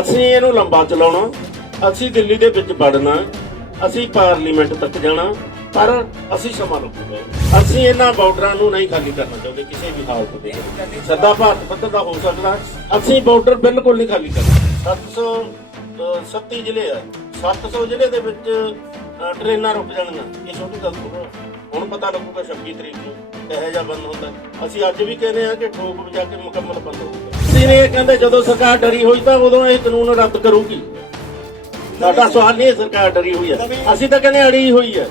ਅਸੀਂ ਇਹਨੂੰ ਲੰਬਾ ਚਲਾਉਣਾ, ਅਸੀਂ ਦਿੱਲੀ ਦੇ ਵਿੱਚ ਵੜਨਾ, ਅਸੀਂ ਪਾਰਲੀਮੈਂਟ ਤੱਕ ਜਾਣਾ, ਪਰ ਅਸੀਂ ਸਮਾਂ ਲਗੂਗਾ। ਅਸੀਂ ਇਹਨਾਂ ਬਾਰਡਰਾਂ ਨੂੰ ਨਹੀਂ ਖਾਲੀ ਕਰਨਾ ਚਾਹੁੰਦੇ ਕਿਸੇ ਵੀ ਹਾਲਤ ਦੇ। ਸੱਦਾ ਭਾਰਤ ਪੱਧਰ ਦਾ ਹੋ ਸਕਦਾ, ਅਸੀਂ ਬਾਰਡਰ ਬਿਲਕੁਲ ਨਹੀਂ ਖਾਲੀ ਕਰਨਾ। 737 ਜ਼ਿਲ੍ਹੇ ਆ, 700 ਜ਼ਿਲ੍ਹੇ ਦੇ ਵਿੱਚ ਟ੍ਰੇਨਾਂ ਰੁਕ ਜਾਣਗੀਆਂ। ਇਹ ਛੋਟੀ ਗੱਲ ਥੋੜ੍ਹਾ। ਹੁਣ ਪਤਾ ਲੱਗੂਗਾ 26 ਤਰੀਕ ਨੂੰ ਇਹੋ ਜਿਹਾ ਬੰਦ ਹੁੰਦਾ। ਅਸੀਂ ਅੱਜ ਵੀ ਕਹਿੰਦੇ ਹਾਂ ਕਿ ਠੋਕ ਵਜਾ ਕੇ ਮੁਕੰਮਲ ਬੰਦ ਹੋਊਗਾ। ਅਸੀਂ ਇਹ ਕਹਿੰਦੇ ਜਦੋਂ ਸਰਕਾਰ ਡਰੀ ਹੋਈ ਤਾਂ ਉਦੋਂ ਇਹ ਕਾਨੂੰਨ ਰੱਦ ਕਰੂਗੀ। ਸਾਡਾ ਸਵਾਲ ਨਹੀਂ ਸਰਕਾਰ ਡਰੀ ਹੋਈ ਹੈ, ਅਸੀਂ ਤਾਂ ਕਹਿੰਦੇ ਅੜੀ ਹੋਈ ਹੈ।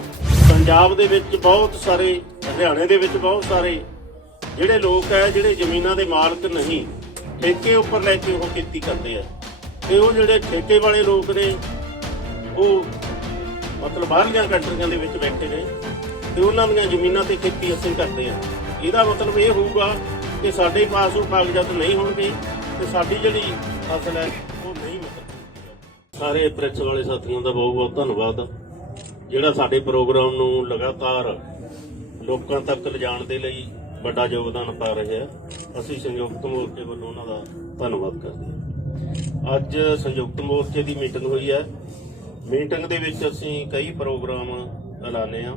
ਪੰਜਾਬ ਦੇ ਵਿੱਚ ਬਹੁਤ ਸਾਰੇ, ਹਰਿਆਣੇ ਦੇ ਵਿੱਚ ਬਹੁਤ ਸਾਰੇ ਜਿਹੜੇ ਲੋਕ ਹੈ ਜਿਹੜੇ ਜ਼ਮੀਨਾਂ ਦੇ ਮਾਲਕ ਨਹੀਂ, ਠੇਕੇ ਉੱਪਰ ਲੈ ਕੇ ਉਹ ਖੇਤੀ ਕਰਦੇ ਆ। ਤੇ ਉਹ ਜਿਹੜੇ ਠੇਕੇ ਵਾਲੇ ਲੋਕ ਨੇ ਉਹ ਮਤਲਬ ਬਾਹਰਲੀਆਂ ਕੰਟਰੀਆਂ ਦੇ ਵਿੱਚ ਬੈਠੇ ਨੇ ਤੇ ਉਹਨਾਂ ਦੀਆਂ ਜ਼ਮੀਨਾਂ ਤੇ ਖੇਤੀ ਅਸੀਂ ਕਰਦੇ ਆ। ਇਹਦਾ ਮਤਲਬ ਇਹ ਹੋਊਗਾ ਕਿ ਸਾਡੇ ਪਾਸ ਉਹ ਕਾਗਜ਼ਾਤ ਨਹੀਂ ਹੋਣਗੇ ਤੇ ਸਾਡੀ ਜਿਹੜੀ ਫਸਲ ਹੈ ਉਹ ਨਹੀਂ ਮਿਲੇਗੀ। ਸਾਰੇ ਪ੍ਰੈਸ ਵਾਲੇ ਸਾਥੀਆਂ ਦਾ ਬਹੁਤ ਬਹੁਤ ਧੰਨਵਾਦ ਜਿਹੜਾ ਸਾਡੇ ਪ੍ਰੋਗਰਾਮ ਨੂੰ ਲਗਾਤਾਰ ਲੋਕਾਂ ਤੱਕ ਲਿਜਾਣ ਦੇ ਲਈ ਵੱਡਾ ਯੋਗਦਾਨ ਪਾ ਰਹੇ ਆ। ਅਸੀਂ ਸੰਯੁਕਤ ਮੋਰਚੇ ਵੱਲੋਂ ਉਹਨਾਂ ਦਾ ਧੰਨਵਾਦ ਕਰਦੇ ਹਾਂ। ਅੱਜ ਸੰਯੁਕਤ ਮੋਰਚੇ ਦੀ ਮੀਟਿੰਗ ਹੋਈ ਹੈ। ਮੀਟਿੰਗ ਦੇ ਵਿੱਚ ਅਸੀਂ ਕਈ ਪ੍ਰੋਗਰਾਮ ਐਲਾਨੇ ਆ।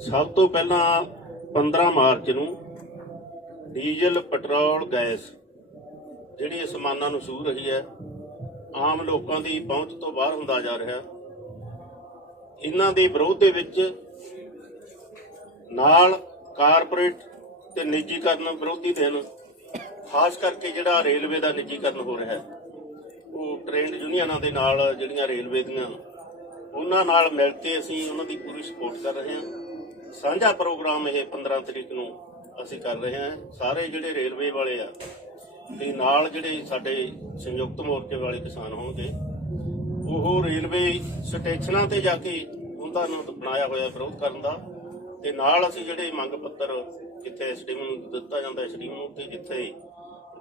ਸਭ ਤੋਂ ਪਹਿਲਾਂ 15 ਮਾਰਚ ਨੂੰ ਡੀਜ਼ਲ, ਪੈਟਰੋਲ, ਗੈਸ ਜਿਹੜੀ ਸਮਾਨਾਂ ਨੂੰ ਛੂਹ ਰਹੀ ਹੈ, ਆਮ ਲੋਕਾਂ ਦੀ ਪਹੁੰਚ ਤੋਂ ਬਾਹਰ ਹੁੰਦਾ ਜਾ ਰਿਹਾ। ਇਹਨਾਂ ਦੇ ਵਿਰੋਧ ਦੇ ਵਿੱਚ ਨਾਲ ਕਾਰਪੋਰੇਟ ਤੇ ਨਿੱਜੀਕਰਨ ਵਿਰੋਧੀ ਦਿਨ, ਖਾਸ ਕਰਕੇ ਜਿਹੜਾ ਰੇਲਵੇ ਦਾ ਨਿੱਜੀਕਰਨ ਹੋ ਰਿਹਾ ਹੈ, ਉਹ ਟ੍ਰੇਡ ਯੂਨੀਅਨਾਂ ਦੇ ਨਾਲ ਜਿਹੜੀਆਂ ਰੇਲਵੇ ਦੀਆਂ ਉਹਨਾਂ ਨਾਲ ਮਿਲ ਕੇ ਅਸੀਂ ਉਹਨਾਂ ਦੀ ਪੂਰੀ ਸਪੋਰਟ ਕਰ ਰਹੇ ਹਾਂ। ਸਾਂਝਾ ਪ੍ਰੋਗਰਾਮ ਇਹ 15 ਤਰੀਕ ਨੂੰ ਅਸੀਂ ਕਰ ਰਹੇ ਹਾਂ। ਸਾਰੇ ਜਿਹੜੇ ਰੇਲਵੇ ਵਾਲੇ ਆ ਤੇ ਨਾਲ ਜਿਹੜੇ ਸਾਡੇ ਸੰਯੁਕਤ ਮੋਰਚੇ ਵਾਲੇ ਕਿਸਾਨ ਹੋਣਗੇ, ਉਹ ਰੇਲਵੇ ਸਟੇਸ਼ਨਾਂ ਤੇ ਜਾ ਕੇ ਉਹਨਾਂ ਨੂੰ ਬਣਾਇਆ ਹੋਇਆ ਵਿਰੋਧ ਕਰਨ ਦਾ, ਤੇ ਨਾਲ ਅਸੀਂ ਜਿਹੜੇ ਮੰਗ ਪੱਤਰ ਜਿੱਥੇ ਐਸਡੀਐਮ ਨੂੰ ਦਿੱਤਾ ਜਾਂਦਾ ਐਸਡੀਐਮ ਨੂੰ, ਤੇ ਜਿੱਥੇ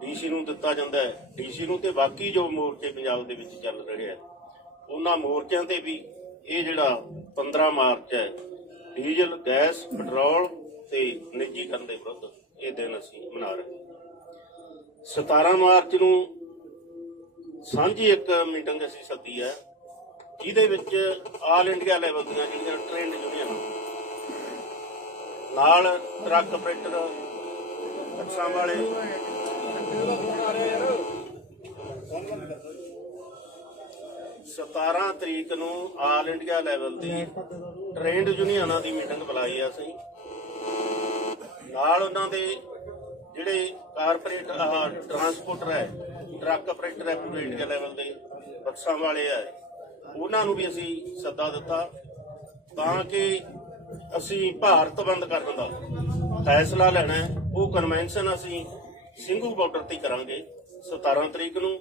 ਡੀਸੀ ਨੂੰ ਦਿੱਤਾ ਜਾਂਦਾ ਡੀਸੀ ਨੂੰ, ਤੇ ਬਾਕੀ ਜੋ ਮੋਰਚੇ ਪੰਜਾਬ ਦੇ ਵਿੱਚ ਚੱਲ ਰਹੇ ਆ ਉਹਨਾਂ ਮੋਰਚਿਆਂ ਤੇ ਵੀ ਇਹ ਜਿਹੜਾ 15 ਮਾਰਚ ਹੈ ਡੀਜ਼ਲ, ਗੈਸ, ਪੈਟਰੋਲ ਤੇ ਨਿੱਜੀਕਰਨ ਦੇ ਵਿਰੁੱਧ ਇਹ ਦਿਨ ਅਸੀਂ ਮਨਾ ਰਹੇ ਹਾਂ। 17 ਮਾਰਚ ਨੂੰ ਸਾਂਝੀ ਇੱਕ ਮੀਟਿੰਗ ਅਸੀਂ ਸੱਦੀ ਹੈ, ਜਿਹਦੇ ਵਿੱਚ ਆਲ ਇੰਡੀਆ ਲੈਵਲ ਦੀਆਂ ਜਿਹੜੀਆਂ ਟ੍ਰੇਡ ਯੂਨੀਅਨ ਨਾਲ ਟਰੱਕ ਆਪਰੇਟਰ, ਬੱਸਾਂ ਵਾਲੇ, 17 ਤਰੀਕ ਨੂੰ ਆਲ ਇੰਡੀਆ ਲੈਵਲ ਦੀ ਟ੍ਰੇਡ ਯੂਨੀਅਨਾਂ ਦੀ ਮੀਟਿੰਗ ਬੁਲਾਈ ਆ ਅਸੀਂ। ਨਾਲ ਉਹਨਾਂ ਦੇ ਜਿਹੜੇ ਕਾਰਪੋਰੇਟ ਟਰਾਂਸਪੋਰਟਰ ਹੈ, ਟਰੱਕ ਆਪਰੇਟਰ ਹੈ ਪੂਰੇ ਇੰਡੀਆ ਲੈਵਲ ਦੇ, ਬੱਸਾਂ ਵਾਲੇ ਆ, ਉਹਨਾਂ ਨੂੰ ਵੀ ਅਸੀਂ ਸੱਦਾ ਦਿੱਤਾ ਤਾਂ ਕਿ ਅਸੀਂ ਭਾਰਤ ਬੰਦ ਕਰਨ ਦਾ ਫੈਸਲਾ ਲੈਣਾ ਹੈ। ਉਹ ਕਨਵੈਨਸ਼ਨ ਅਸੀਂ ਸਿੰਘੂ ਬਾਰਡਰ ਤੇ ਕਰਾਂਗੇ 17 ਤਰੀਕ ਨੂੰ।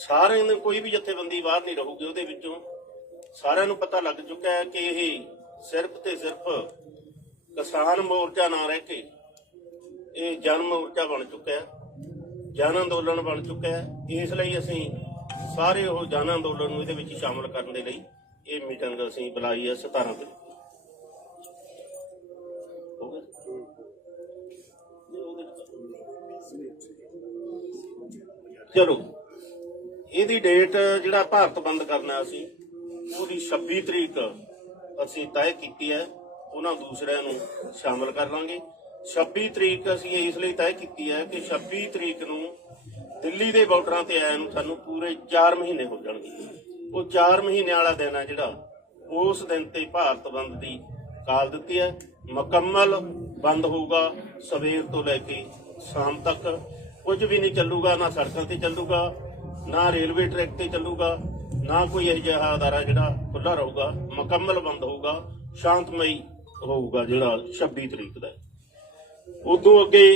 ਸਾਰਿਆਂ ਨੂੰ ਕੋਈ ਵੀ ਜਥੇਬੰਦੀ ਬਾਹਰ ਨਹੀਂ ਰਹੂਗੀ ਉਹਦੇ ਵਿੱਚੋਂ। ਸਾਰਿਆਂ ਨੂੰ ਪਤਾ ਲੱਗ ਚੁੱਕਾ ਹੈ ਕਿ ਇਹ ਸਿਰਫ ਤੇ ਸਿਰਫ ਕਿਸਾਨ ਮੋਰਚਾ ਨਾ ਰਹਿ ਕੇ ਇਹ ਜਨ ਮੋਰਚਾ ਬਣ ਚੁੱਕਾ ਹੈ, ਜਨ ਅੰਦੋਲਨ ਬਣ ਚੁੱਕਾ ਹੈ। ਇਸ ਲਈ ਅਸੀਂ ਸਾਰੇ ਉਹ ਜਨ ਅੰਦੋਲਨ ਨੂੰ ਇਹਦੇ ਵਿੱਚ ਸ਼ਾਮਲ ਕਰਨ ਦੇ ਲਈ ਇਹ ਮੀਟਿੰਗ ਅਸੀਂ ਬੁਲਾਈ ਹੈ 17 ਤਰੀਕ। ਚਲੋ ਇਹਦੀ ਡੇਟ ਜਿਹੜਾ ਭਾਰਤ ਬੰਦ ਕਰਨਾ ਅਸੀਂ ਉਹਦੀ 26 ਤਰੀਕ ਅਸੀਂ ਤੈਅ ਕੀਤੀ ਹੈ। ਉਹਨਾਂ ਦੂਸਰਿਆਂ ਨੂੰ ਸ਼ਾਮਲ ਕਰ ਲਾਂਗੇ। 26 ਤਰੀਕ ਅਸੀਂ ਇਸ ਲਈ ਤੈਅ ਕੀਤੀ ਹੈ ਕਿ 26 ਤਰੀਕ ਨੂੰ ਦਿੱਲੀ ਦੇ ਬਾਰਡਰਾਂ ਤੇ ਆਇਆ ਨੂੰ ਸਾਨੂੰ ਪੂਰੇ 4 ਮਹੀਨੇ ਹੋ ਜਾਣਗੇ। ਉਹ 4 ਮਹੀਨੇ ਵਾਲਾ ਦਿਨ ਹੈ ਜਿਹੜਾ, ਉਸ ਦਿਨ ਤੇ ਭਾਰਤ ਬੰਦ ਦੀ ਕਾਲ ਦਿੱਤੀ ਹੈ। ਮੁਕੰਮਲ ਬੰਦ ਹੋਊਗਾ, ਸਵੇਰ ਤੋਂ ਲੈ ਕੇ ਸ਼ਾਮ ਤੱਕ ਕੁਝ ਵੀ ਨਹੀਂ ਚੱਲੂਗਾ, ਨਾ ਸੜਕਾਂ ਤੇ ਚੱਲੂਗਾ, ਨਾ ਰੇਲਵੇ ਟਰੈਕ ਤੇ ਚੱਲੂਗਾ, ਨਾ ਕੋਈ ਇਹੋ ਜਿਹਾ ਅਦਾਰਾ ਜਿਹੜਾ ਖੁੱਲਾ ਰਹੂਗਾ। ਮੁਕੰਮਲ ਬੰਦ ਹੋਊਗਾ, ਸ਼ਾਂਤਮਈ ਹੋਊਗਾ ਜਿਹੜਾ 26 ਤਰੀਕ ਦਾ। ਉਦੋਂ ਅੱਗੇ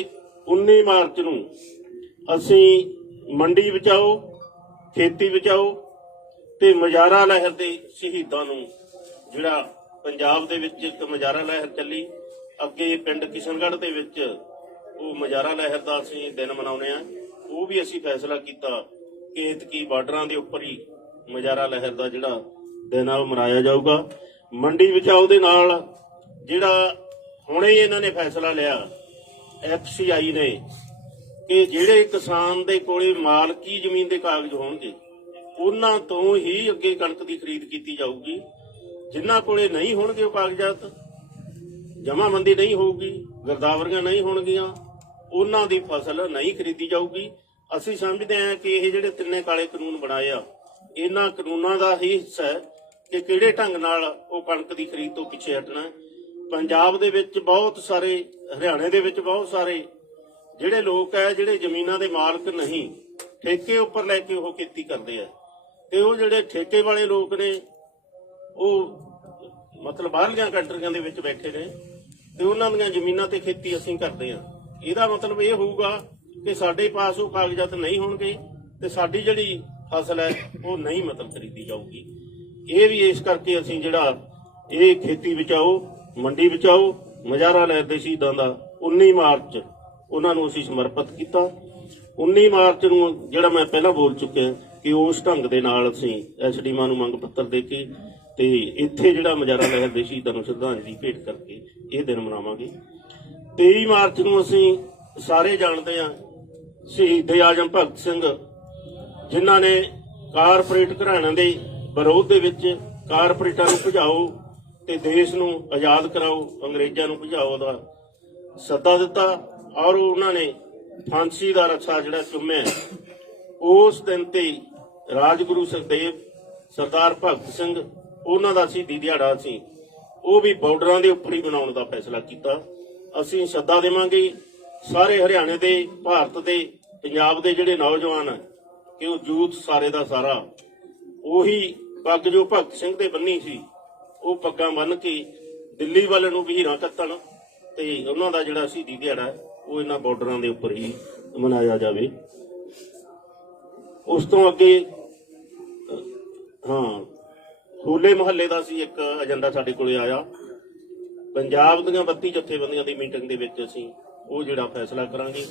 19 ਮਾਰਚ ਨੂੰ ਅਸੀਂ ਮੰਡੀ ਬਚਾਓ, ਖੇਤੀ ਬਚਾਓ ਤੇ ਮੁਜ਼ਾਹਰਾ ਲਹਿਰ ਦੇ ਸ਼ਹੀਦਾਂ ਨੂੰ, ਜਿਹੜਾ ਪੰਜਾਬ ਦੇ ਵਿੱਚ ਇੱਕ ਮੁਜ਼ਾਹਰਾ ਲਹਿਰ ਚੱਲੀ, ਅੱਗੇ ਪਿੰਡ ਕਿਸ਼ਨਗੜ੍ਹ ਦੇ ਵਿੱਚ ਉਹ ਮੁਜ਼ਾਹਰਾ ਲਹਿਰ ਦਾ ਅਸੀਂ ਦਿਨ ਮਨਾਉਂਦੇ ਆ। ਉਹ ਵੀ ਅਸੀਂ ਫੈਸਲਾ ਕੀਤਾ ਕਿ ਐਤਕੀ ਬਾਰਡਰਾਂ ਦੇ ਉੱਪਰ ਹੀ ਮੁਜ਼ਾਹਰਾ ਲਹਿਰ ਦਾ ਜਿਹੜਾ ਦਿਨ ਆ ਉਹ ਮਨਾਇਆ ਜਾਊਗਾ। ਮੰਡੀ ਬਚਾਓ ਦੇ ਨਾਲ ਜਿਹੜਾ ਹੁਣੇ ਇਹਨਾਂ ਨੇ ਫੈਸਲਾ ਲਿਆ, FCI ਨੇ ਕਿ ਜਿਹੜੇ ਕਿਸਾਨ ਦੇ ਕੋਲੇ ਮਾਲਕੀ ਜ਼ਮੀਨ ਦੇ ਕਾਗਜ਼ ਹੋਣਗੇ ਉਹਨਾਂ ਤੋਂ ਹੀ ਅੱਗੇ ਕਣਕ ਦੀ ਖਰੀਦ ਕੀਤੀ ਜਾਊਗੀ। ਜਿਨ੍ਹਾਂ ਕੋਲੇ ਨਹੀਂ ਹੋਣਗੇ ਉਹ ਕਾਗਜ਼ਾਤ, ਜਮਾਬੰਦੀ ਨਹੀਂ ਹੋਊਗੀ, ਗਿਰਦਾਵਰੀਆਂ ਨਹੀਂ ਹੋਣਗੀਆਂ, ਉਹਨਾਂ ਦੀ ਫਸਲ ਨਹੀਂ ਖਰੀਦੀ ਜਾਊਗੀ। ਅਸੀਂ ਸਮਝਦੇ ਹਾਂ ਕਿ ਇਹ ਜਿਹੜੇ ਤਿੰਨੇ ਕਾਲੇ ਕਾਨੂੰਨ ਬਣਾਏ ਆ, ਇਹਨਾਂ ਕਾਨੂੰਨਾਂ ਦਾ ਹੀ ਹਿੱਸਾ ਹੈ ਕਿ ਕਿਹੜੇ ਢੰਗ ਨਾਲ ਉਹ ਕਣਕ ਦੀ ਖਰੀਦ ਤੋਂ ਪਿੱਛੇ ਹਟਣਾ। ਪੰਜਾਬ ਦੇ ਵਿੱਚ ਬਹੁਤ ਸਾਰੇ, ਹਰਿਆਣੇ ਦੇ ਵਿੱਚ ਬਹੁਤ ਸਾਰੇ ਜਿਹੜੇ ਲੋਕ ਹੈ ਜਿਹੜੇ ਜ਼ਮੀਨਾਂ ਦੇ ਮਾਲਕ ਨਹੀਂ, ਠੇਕੇ ਉੱਪਰ ਲੈ ਕੇ ਉਹ ਖੇਤੀ ਕਰਦੇ ਆ, ਤੇ ਉਹ ਜਿਹੜੇ ਠੇਕੇ ਵਾਲੇ ਲੋਕ ਨੇ ਉਹ ਮਤਲਬ ਬਾਹਰਲੀਆਂ ਕੰਟਰੀਆਂ ਦੇ ਵਿੱਚ ਬੈਠੇ ਨੇ ਤੇ ਉਹਨਾਂ ਦੀਆਂ ਜ਼ਮੀਨਾਂ ਤੇ ਖੇਤੀ ਅਸੀਂ ਕਰਦੇ ਆ। ਇਹਦਾ ਮਤਲਬ ਇਹ ਹੋਊਗਾ ਕਿ ਸਾਡੇ ਪਾਸ ਉਹ ਕਾਗਜ਼ਾਤ ਨਹੀਂ ਹੋਣਗੇ ਤੇ ਸਾਡੀ ਜਿਹੜੀ ਫਸਲ ਹੈ ਉਹ ਨਹੀਂ ਮਤਲਬ ਖਰੀਦੀ ਜਾਊਗੀ। ਇਹ ਵੀ ਇਸ ਕਰਕੇ ਅਸੀਂ ਜਿਹੜਾ ਇਹ ਖੇਤੀ ਬਚਾਓ ਮੰਡੀ ਬਚਾਓ ਮੁਜ਼ਾਹਰਾ ਲੈ ਦੇ ਸ਼ਹੀਦਾਂ ਦਾ 19 ਮਾਰਚ ਉਹਨਾਂ ਨੂੰ ਅਸੀਂ ਸਮਰਪਿਤ ਕੀਤਾ। 19 ਮਾਰਚ ਨੂੰ ਜਿਹੜਾ ਮੈਂ ਪਹਿਲਾਂ ਬੋਲ ਚੁੱਕਿਆ ਕਿ ਉਸ ਢੰਗ ਦੇ ਨਾਲ ਅਸੀਂ ਐਸਡੀਮਾਂ ਨੂੰ ਮੰਗ ਪੱਤਰ ਦੇ ਕੇ ਤੇ ਇੱਥੇ ਜਿਹੜਾ ਮੁਜ਼ਾਹਰਾ ਲਹਿਰ ਦੇ ਸ਼ਹੀਦਾਂ ਨੂੰ ਸ਼ਰਧਾਂਜਲੀ ਭੇਟ ਕਰਕੇ ਇਹ ਦਿਨ ਮਨਾਵਾਂਗੇ। 23 ਮਾਰਚ ਨੂੰ ਅਸੀਂ ਸਾਰੇ ਜਾਣਦੇ ਹਾਂ ਸ਼ਹੀਦ ਆਜ਼ਮ ਭਗਤ ਸਿੰਘ, ਜਿਨ੍ਹਾਂ ਨੇ ਕਾਰਪੋਰੇਟ ਘਰਾਣਿਆਂ ਦੇ ਵਿਰੋਧ ਦੇ ਵਿੱਚ ਕਾਰਪੋਰੇਟਾਂ ਨੂੰ ਭਜਾਓ ਤੇ ਦੇਸ਼ ਨੂੰ ਆਜ਼ਾਦ ਕਰਾਓ, ਅੰਗਰੇਜ਼ਾਂ ਨੂੰ ਭਜਾਓ ਦਾ ਸੱਦਾ ਦਿੱਤਾ ਔਰ ਉਹਨਾਂ ਨੇ ਫਾਂਸੀ ਦਾ ਰੱਸਾ ਜਿਹੜਾ ਚੁੰਮਿਆ। ਉਸ ਦਿਨ ਤੇ ਰਾਜਗੁਰੂ ਸੁਖਦੇਵ, ਸਰਦਾਰ ਭਗਤ ਸਿੰਘ, ਉਹਨਾਂ ਦਾ ਸ਼ਹੀਦੀ ਦਿਹਾੜਾ ਸੀ, ਉਹ ਵੀ ਬਾਰਡਰਾਂ ਦੇ ਉੱਪਰ ਹੀ ਬਣਾਉਣ ਦਾ ਫੈਸਲਾ ਕੀਤਾ। ਅਸੀਂ ਸੱਦਾ ਦੇਵਾਂਗੇ ਸਾਰੇ ਹਰਿਆਣੇ ਦੇ, ਭਾਰਤ ਦੇ, ਪੰਜਾਬ ਦੇ ਜਿਹੜੇ ਨੌਜਵਾਨ ਹੈ ਕਿ ਉਹ ਯੂਥ ਸਾਰੇ ਦਾ ਸਾਰਾ ਉਹੀ ਪੱਗ ਜੋ ਭਗਤ ਸਿੰਘ ਦੇ ਬੰਨੀ ਸੀ ਉਹ ਪੱਗਾਂ ਬੰਨ੍ਹ ਕੇ ਦਿੱਲੀ ਵੱਲ ਨੂੰ ਵੀਰਾਂ ਕੱਤਣ ਤੇ ਉਹਨਾਂ ਦਾ ਜਿਹੜਾ ਸ਼ਹੀਦੀ ਦਿਹਾੜਾ ਉਹ ਇਹਨਾਂ ਬਾਰਡਰਾਂ ਦੇ ਉੱਪਰ ਹੀ ਮਨਾਇਆ ਜਾਵੇ। ਉਸ ਤੋਂ ਅੱਗੇ ਹੋਲੇ ਮਹੱਲੇ ਦਾ ਸੀ ਇੱਕ ਏਜੰਡਾ ਸਾਡੇ ਕੋਲੇ ਆਇਆ। ਪੰਜਾਬ ਦੀਆਂ 32 ਜਥੇਬੰਦੀਆਂ ਦੀ ਮੀਟਿੰਗ ਦੇ ਵਿੱਚ ਅਸੀਂ ਉਹ ਜਿਹੜਾ ਫੈਸਲਾ ਕਰਾਂਗੇ।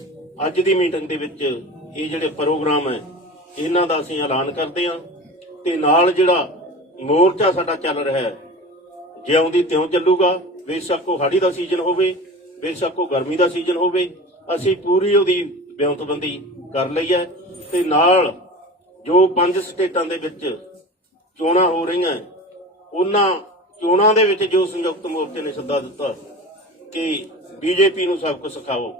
ਅੱਜ ਦੀ ਮੀਟਿੰਗ ਦੇ ਵਿੱਚ ਇਹ ਜਿਹੜੇ ਪ੍ਰੋਗਰਾਮ ਹੈ ਇਹਨਾਂ ਦਾ ਅਸੀਂ ਐਲਾਨ ਕਰਦੇ ਹਾਂ ਤੇ ਨਾਲ ਜਿਹੜਾ ਮੋਰਚਾ ਸਾਡਾ ਚੱਲ ਰਿਹਾ ਹੈ ਜਿਉਂ ਦੀ ਤਿਉਂ ਚੱਲੂਗਾ। ਬੇਸ਼ੱਕ ਉਹ ਹਾੜੀ ਦਾ ਸੀਜ਼ਨ ਹੋਵੇ, ਬੇਸ਼ੱਕ ਉਹ ਗਰਮੀ ਦਾ ਸੀਜ਼ਨ ਹੋਵੇ, ਅਸੀਂ ਪੂਰੀ ਉਹਦੀ ਵਿਉਂਤਬੰਦੀ ਕਰ ਲਈ ਹੈ। ਤੇ ਨਾਲ ਜੋ 5 ਸਟੇਟਾਂ ਦੇ ਵਿੱਚ ਚੋਣਾਂ ਹੋ ਰਹੀਆਂ ਉਹਨਾਂ ਚੋਣਾਂ ਦੇ ਵਿੱਚ ਜੋ ਸੰਯੁਕਤ ਮੋਰਚੇ ਨੇ ਸੱਦਾ ਦਿੱਤਾ ਕਿ ਬੀਜੇਪੀ ਨੂੰ ਸਬਕ ਸਿਖਾਓ,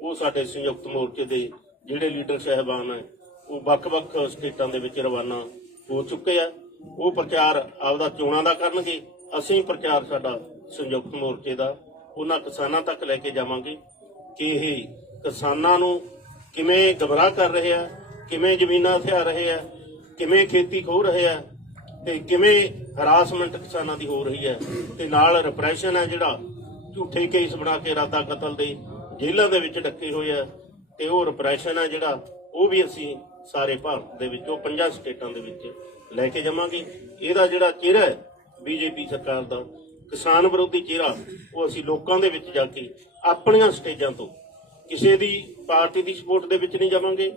ਉਹ ਸਾਡੇ ਸੰਯੁਕਤ ਮੋਰਚੇ ਦੇ ਜਿਹੜੇ ਲੀਡਰ ਸਾਹਿਬਾਨ ਹੈ ਉਹ ਵੱਖ-ਵੱਖ ਸਟੇਟਾਂ ਦੇ ਵਿੱਚ ਰਵਾਨਾ ਹੋ ਚੁੱਕੇ ਆ। ਉਹ ਪ੍ਰਚਾਰ ਆਪਦਾ ਚੋਣਾਂ ਦਾ ਕਰਨਗੇ, ਅਸੀਂ ਪ੍ਰਚਾਰ ਸਾਡਾ ਸੰਯੁਕਤ ਮੋਰਚੇ ਦਾ ਉਹਨਾਂ ਕਿਸਾਨਾਂ ਤੱਕ ਲੈ ਕੇ ਜਾਵਾਂਗੇ ਕਿ ਇਹ ਕਿਸਾਨਾਂ ਨੂੰ ਕਿਵੇਂ ਗਮਰਾਹ ਕਰ ਰਹੇ ਆ, ਕਿਵੇਂ ਜ਼ਮੀਨਾਂ ਹਥਿਆ ਰਹੇ ਆ, ਕਿਵੇਂ ਖੇਤੀ ਖੋਹ ਰਹੇ ਆ ਤੇ ਕਿਵੇਂ ਹਰਾਸਮੈਂਟ ਕਿਸਾਨਾਂ ਦੀ ਹੋ ਰਹੀ ਹੈ ਤੇ ਨਾਲ ਰਿਪਰੈਸ਼ਨ ਹੈ ਜਿਹੜਾ ਝੂਠੇ ਕੇਸ ਬਣਾ ਕੇ ਇਰਾਦਾ ਕਤਲ ਦੇ ਜੇਲ੍ਹਾਂ ਦੇ ਵਿੱਚ ਡੱਕੇ ਹੋਏ ਆ ਤੇ ਉਹ ਰਿਪਰੈਸ਼ਨ ਹੈ ਜਿਹੜਾ ਉਹ ਵੀ ਅਸੀਂ ਸਾਰੇ ਭਾਰਤ ਦੇ ਵਿੱਚ ਉਹ 5 ਸਟੇਟਾਂ ਦੇ ਵਿੱਚ ਲੈ ਕੇ ਜਾਵਾਂਗੇ। ਇਹਦਾ ਜਿਹੜਾ ਚਿਹਰਾ ਹੈ ਬੀਜੇਪੀ ਸਰਕਾਰ ਦਾ ਕਿਸਾਨ ਵਿਰੋਧੀ ਚਿਹਰਾ ਉਹ ਅਸੀਂ ਲੋਕਾਂ ਦੇ ਵਿੱਚ ਜਾ ਕੇ ਆਪਣੀਆਂ ਸਟੇਜਾਂ ਤੋਂ ਕਿਸੇ ਦੀ ਪਾਰਟੀ ਦੀ ਸਪੋਰਟ ਦੇ ਵਿੱਚ ਨਹੀਂ ਜਾਵਾਂਗੇ,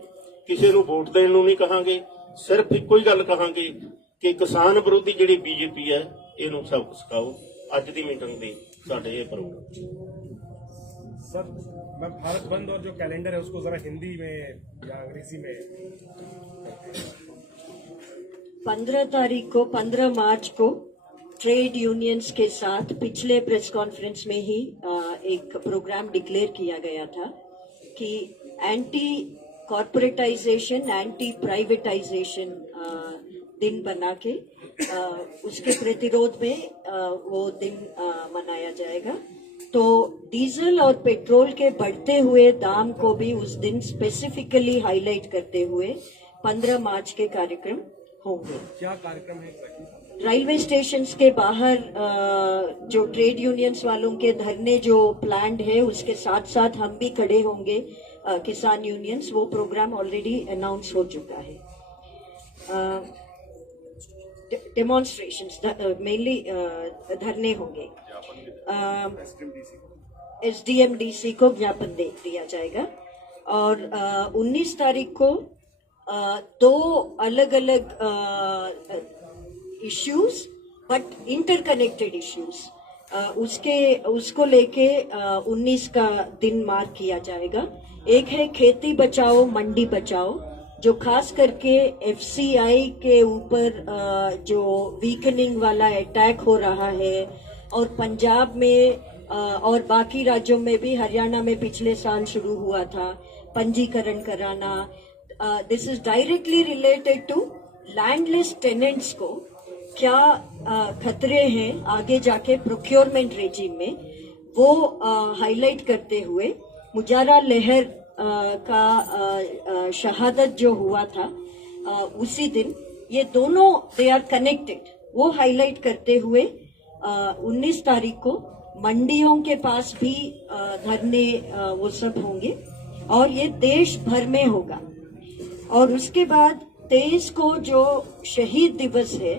ਕਿਸੇ ਨੂੰ ਵੋਟ ਦੇਣ ਨੂੰ ਨਹੀਂ ਕਹਾਂਗੇ, ਸਿਰਫ ਇੱਕੋ ਹੀ ਗੱਲ ਕਹਾਂਗੇ ਕਿ ਕਿਸਾਨ ਵਿਰੋਧੀ ਜਿਹੜੀ ਬੀਜੇਪੀ ਹੈ ਇਹਨੂੰ ਸਬਕ ਸਿਖਾਓ। ਅੱਜ ਦੀ ਮੀਟਿੰਗ ਦੇ ਸਾਡੇ ਇਹ ਪ੍ਰੋਗਰਾਮ। सर, मैं भारत बंद और जो कैलेंडर है उसको जरा हिंदी में या अंग्रेजी में 15 मार्च को ट्रेड यूनियंस के साथ पिछले प्रेस कॉन्फ्रेंस में ही एक प्रोग्राम डिक्लेयर किया गया था कि एंटी कॉर्पोरेटाइजेशन, एंटी प्राइवेटाइजेशन दिन बना के उसके प्रतिरोध में वो दिन मनाया जाएगा। तो डीजल और पेट्रोल के बढ़ते हुए दाम को भी उस दिन स्पेसिफिकली हाईलाइट करते हुए 15 मार्च के कार्यक्रम होंगे। क्या कार्यक्रम है? रेलवे स्टेशन के बाहर जो ट्रेड यूनियंस वालों के धरने जो प्लान्ड है उसके साथ साथ हम भी खड़े होंगे, किसान यूनियंस। वो प्रोग्राम ऑलरेडी अनाउंस हो चुका है। डेमोन्स्ट्रेशंस मेनली धरने होंगे। SDMDC को ज्ञापन दिया जाएगा और 19 तारीख को 2 अलग अलग इश्यूज बट इंटरकनेक्टेड इश्यूज उसको लेके 19 का दिन मार्क किया जाएगा। एक है खेती बचाओ मंडी बचाओ, जो खास करके एफसीआई के ऊपर जो वीकनिंग वाला अटैक हो रहा है, और पंजाब में और बाकी राज्यों में भी, हरियाणा में पिछले साल शुरू हुआ था पंजीकरण कराना। This is directly related to landless tenants को क्या खतरे हैं आगे जाके प्रोक्योरमेंट रेजिम में, वो हाईलाइट करते हुए मुजारा लहर का शहादत जो हुआ था उसी दिन, ये दोनों दे आर कनेक्टेड, वो हाईलाइट करते हुए 19 तारीख को मंडियों के पास भी धरने वो सब होंगे, और ये देश भर में होगा। और उसके बाद 23 को जो शहीद दिवस है,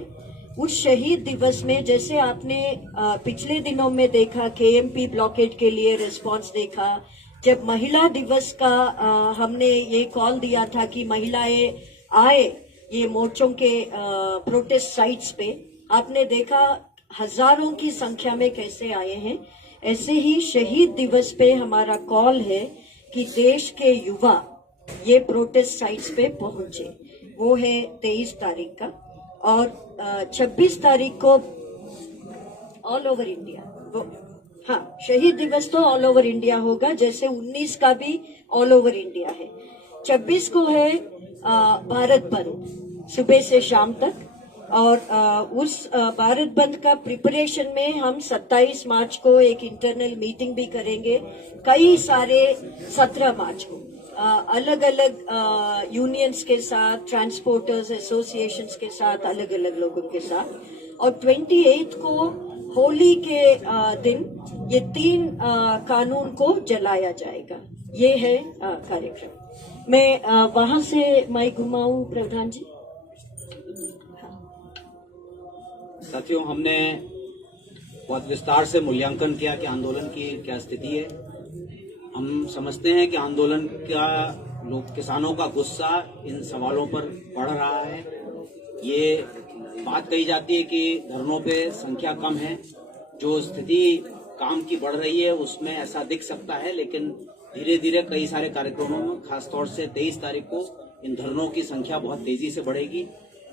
उस शहीद दिवस में जैसे आपने पिछले दिनों में देखा, केएमपी ब्लॉकेट के लिए रिस्पांस देखा, जब महिला दिवस का हमने ये कॉल दिया था कि महिलाएं आए ये मोर्चों के प्रोटेस्ट साइट्स पे, आपने देखा हजारों की संख्या में कैसे आए हैं। ऐसे ही शहीद दिवस पे हमारा कॉल है कि देश के युवा ये प्रोटेस्ट साइट्स पे पहुंचे, वो है 23 तारीख का। और 26 तारीख को ऑल ओवर इंडिया, वो हाँ, शहीद दिवस तो ऑल ओवर इंडिया होगा, जैसे 19 का भी ऑल ओवर इंडिया है। 26 को है भारत बंद सुबह से शाम तक, और उस भारत बंद का प्रिपरेशन में हम 27 मार्च को एक इंटरनल मीटिंग भी करेंगे, कई सारे 17 मार्च को अलग अलग यूनियंस के साथ, ट्रांसपोर्टर्स एसोसिएशंस के साथ, अलग अलग लोगों के साथ, और 28 को होली के दिन ये 3 कानून को जलाया जाएगा। ये है कार्यक्रम। मैं वहां से माइक घुमाऊं प्रधान जी। साथियों, हमने बहुत विस्तार से मूल्यांकन किया कि आंदोलन की क्या स्थिति है। हम समझते हैं कि आंदोलन का किसानों का गुस्सा इन सवालों पर बढ़ रहा है। ये बात कही जाती है कि धरनों पे संख्या कम है, जो स्थिति काम की बढ़ रही है उसमें ऐसा दिख सकता है, लेकिन धीरे धीरे कई सारे कार्यक्रमों में, खासतौर से 23 तारीख को इन धरनों की संख्या बहुत तेजी से बढ़ेगी।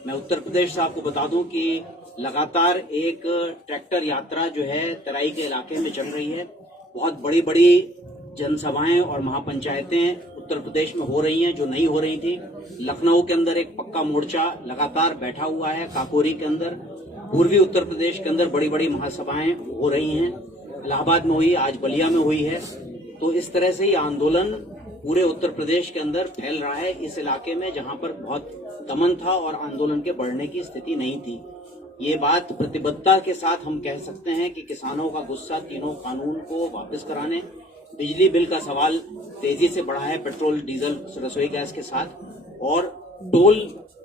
मैं उत्तर प्रदेश से आपको बता दूं कि लगातार एक ट्रैक्टर यात्रा जो है तराई के इलाके में चल रही है। बहुत बड़ी बड़ी जनसभाएं और महापंचायतें उत्तर प्रदेश में हो रही हैं जो नहीं हो रही थी। लखनऊ के अंदर एक पक्का मोर्चा लगातार बैठा हुआ है, काकोरी के अंदर, पूर्वी उत्तर प्रदेश के अंदर बड़ी बड़ी महासभाएं हो रही हैं, इलाहाबाद में हुई, आज बलिया में हुई है। तो इस तरह से ये आंदोलन पूरे उत्तर प्रदेश के अंदर फैल रहा है, इस इलाके में जहां पर बहुत दमन था और आंदोलन के बढ़ने की स्थिति नहीं थी। ये बात प्रतिबद्धता के साथ हम कह सकते हैं कि किसानों का गुस्सा तीनों कानून को वापस कराने, बिजली बिल का सवाल तेजी से बढ़ा है पेट्रोल डीजल रसोई गैस के साथ, और टोल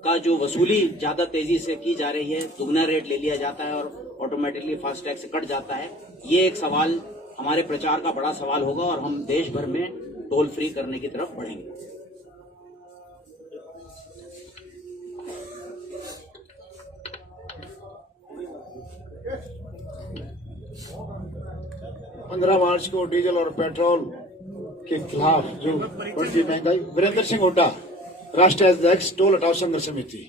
का जो वसूली ज्यादा तेजी से की जा रही है, दुगना रेट ले लिया जाता है और ऑटोमेटिकली फास्टैग से कट जाता है। ये एक सवाल हमारे प्रचार का बड़ा सवाल होगा और हम देश भर में टोल फ्री करने की तरफ बढ़ेंगे। पंद्रह मार्च को डीजल और पेट्रोल के खिलाफ जो बढ़ती महंगाई, वीरेंद्र सिंह हुड्डा, राष्ट्रीय अध्यक्ष टोल हटाओ संघर्ष समिति,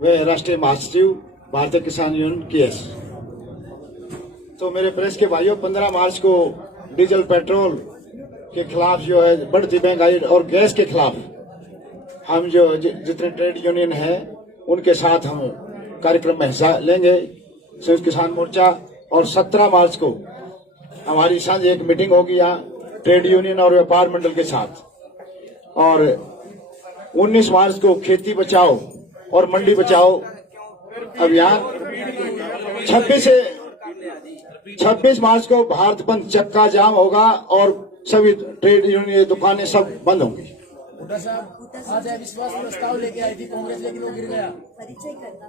वे राष्ट्रीय महासचिव भारतीय किसान यूनियन केएस। तो मेरे प्रेस के भाइयों, 15 मार्च को डीजल पेट्रोल के खिलाफ जो है बढ़ती महंगाई और गैस के खिलाफ हम जो जितने ट्रेड यूनियन हैं उनके साथ हम कार्यक्रम में हिस्सा लेंगे, संयुक्त किसान मोर्चा। और 17 मार्च को हमारी सांझ एक मीटिंग होगी यहाँ ट्रेड यूनियन और व्यापार मंडल के साथ। और 19 मार्च को खेती बचाओ और मंडी बचाओ अभियान। 26 मार्च को भारत बंद चक्का जाम होगा और सभी ट्रेड यूनियन दुकानें सब बंद होंगी। हुड्डा साहब आज अविश्वास प्रस्ताव लेके आई थी कांग्रेस, लेकिन वो गिर गया। परिचय करना।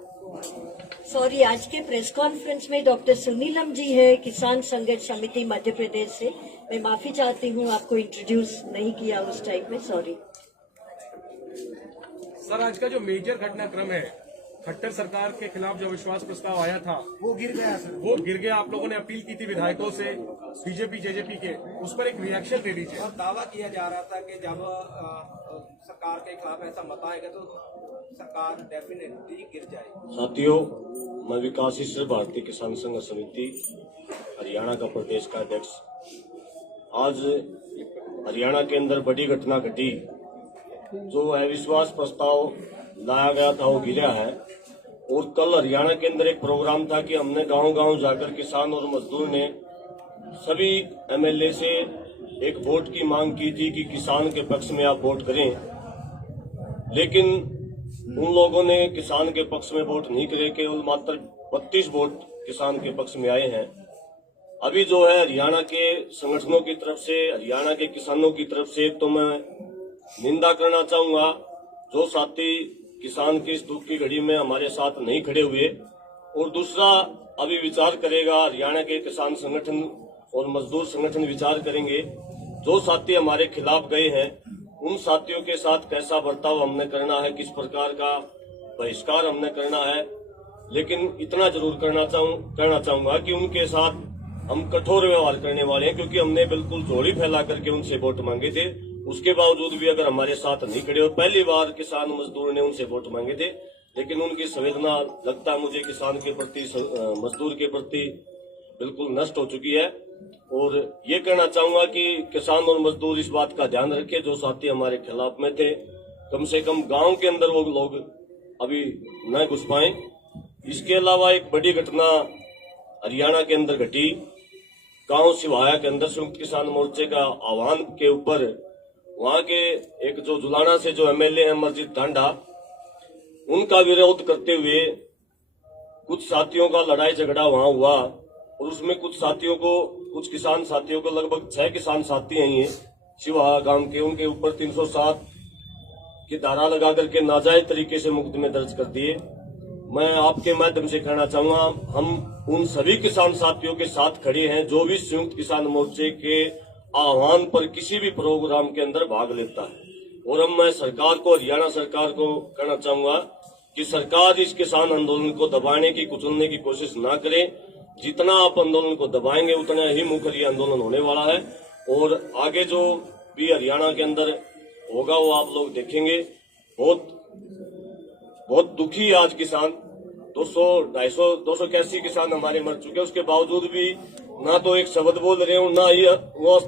सॉरी, आज के प्रेस कॉन्फ्रेंस में डॉक्टर सुनीलम जी है, किसान संघर्ष समिति मध्य प्रदेश से। मैं माफी चाहती हूँ, आपको इंट्रोड्यूस नहीं किया उस टाइम में, सॉरी। सर, आज का जो मेजर घटनाक्रम है खट्टर सरकार के खिलाफ जो विश्वास प्रस्ताव आया था वो गिर गया सर। वो गिर गया। आप लोगों ने अपील की थी विधायकों से, बीजेपी जेजेपी के, उस पर एक रिएक्शन दे दीजिए। और दावा किया जा रहा था कि जब सरकार के खिलाफ ऐसा मत आएगा तो सरकार डेफिनेटली गिर जाएगी। साथियों, मैं विकासशील भारतीय किसान संघ समिति हरियाणा का प्रदेश का अध्यक्ष। आज हरियाणा के अंदर बड़ी घटना घटी। जो अविश्वास प्रस्ताव लाया गया था वो गिरा है। और कल हरियाणा के अंदर एक प्रोग्राम था कि हमने गांव-गांव जाकर किसान और मजदूर ने सभी एमएलए से एक वोट की मांग की थी कि किसान के पक्ष में आप वोट करें, लेकिन उन लोगों ने किसान के पक्ष में वोट नहीं करे। केवल मात्र 32 वोट किसान के पक्ष में आए हैं। अभी जो है हरियाणा के संगठनों की तरफ से, हरियाणा के किसानों की तरफ से तो मैं निंदा करना चाहूंगा जो साथी किसान की इस दुख की घड़ी में हमारे साथ नहीं खड़े हुए। और दूसरा, अभी विचार करेगा हरियाणा के किसान संगठन और मजदूर संगठन विचार करेंगे जो साथी हमारे खिलाफ गए हैं उन साथियों के साथ कैसा बर्ताव हमने करना है, किस प्रकार का बहिष्कार हमने करना है। लेकिन इतना जरूर कहना चाहूंगा कि उनके साथ हम कठोर व्यवहार करने वाले हैं, क्योंकि हमने बिल्कुल झोली फैला करके उनसे वोट मांगे थे। उसके बावजूद भी अगर हमारे साथ नहीं खड़े हो, पहली बार किसान मजदूर ने उनसे वोट मांगे थे, लेकिन उनकी संवेदना लगता है मुझे किसान के प्रति, मजदूर के प्रति बिल्कुल नष्ट हो चुकी है। और ये कहना चाहूंगा कि किसान और मजदूर इस बात का ध्यान रखें जो साथी हमारे खिलाफ में थे, कम से कम गांव के अंदर वो लोग अभी न घुस पाए। इसके अलावा एक बड़ी घटना हरियाणा के अंदर घटी। गांव सिवाया के अंदर संयुक्त किसान मोर्चे का आह्वान के ऊपर वहां के एक जो जुलाना से जो एमएलए हैं मस्जिद ढांडा, उनका विरोध करते हुए कुछ साथियों का लड़ाई झगड़ा वहां हुआ। और उसमें कुछ किसान साथियों को, लगभग 6 किसान साथी हैं ये सिवाहा गांव के, उनके ऊपर 307 की धारा लगा करके नाजायज तरीके से मुकदमे दर्ज कर दिए। मैं आपके माध्यम से कहना चाहूंगा, हम उन सभी किसान साथियों के साथ खड़े हैं जो भी संयुक्त किसान मोर्चे के आह्वान पर किसी भी प्रोग्राम के अंदर भाग लेता है। और मैं सरकार को, हरियाणा सरकार को कहना चाहूंगा कि सरकार इस किसान आंदोलन को दबाने की, कुचलने की कोशिश ना करे। जितना आप आंदोलन को दबाएंगे उतना ही मुखर ये आंदोलन होने वाला है। और आगे जो भी हरियाणा के अंदर होगा वो आप लोग देखेंगे। बहुत दुखी है आज किसान। 281 किसान हमारे मर चुके हैं, उसके बावजूद भी ना तो एक शब्द बोल रहे हो, ना ही वो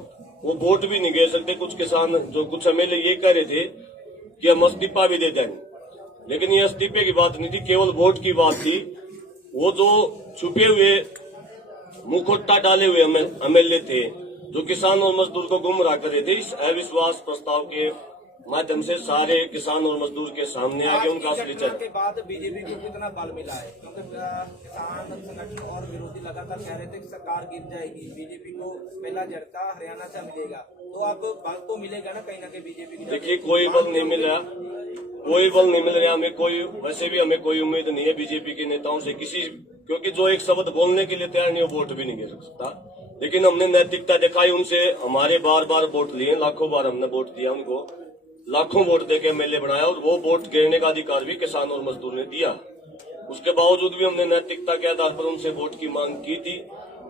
वोट भी नहीं दे सकते। कुछ किसान, जो कुछ एमएलए ये कह रहे थे कि हम इस्तीफा भी दे देंगे, लेकिन ये इस्तीफे की बात नहीं थी, केवल वोट की बात थी। वो जो छुपे हुए मुखौटा डाले हुए एमएलए थे जो किसान और मजदूर को गुमराह कर रहे थे, इस अविश्वास प्रस्ताव के माध्यम से सारे किसान और मजदूर के सामने आके उनका असली चेहरा के बाद बीजेपी को कितना बल मिला है, क्योंकि किसान संगठन और विरोधी लगातार कह रहे थे कि सरकार गिर जाएगी, बीजेपी को पहला झटका हरियाणा से मिलेगा, तो अब बल तो मिलेगा ना कहीं ना कहीं बीजेपी की। देखिए, कोई बल नहीं मिल रहा, हमें कोई, वैसे भी हमें कोई उम्मीद नहीं है बीजेपी के नेताओं से किसी, क्योंकि जो एक शब्द बोलने के लिए तैयार नहीं, वो वोट भी नहीं गिर सकता। लेकिन हमने नैतिकता दिखाई, उनसे हमारे बार बार वोट लिए, लाखों बार हमने वोट दिया उनको, लाखों वोट देके एमएलए बनाया, और वो वोट गिरने का अधिकार भी किसान और मजदूर ने दिया। उसके बावजूद भी हमने नैतिकता के आधार पर उनसे वोट की मांग की थी।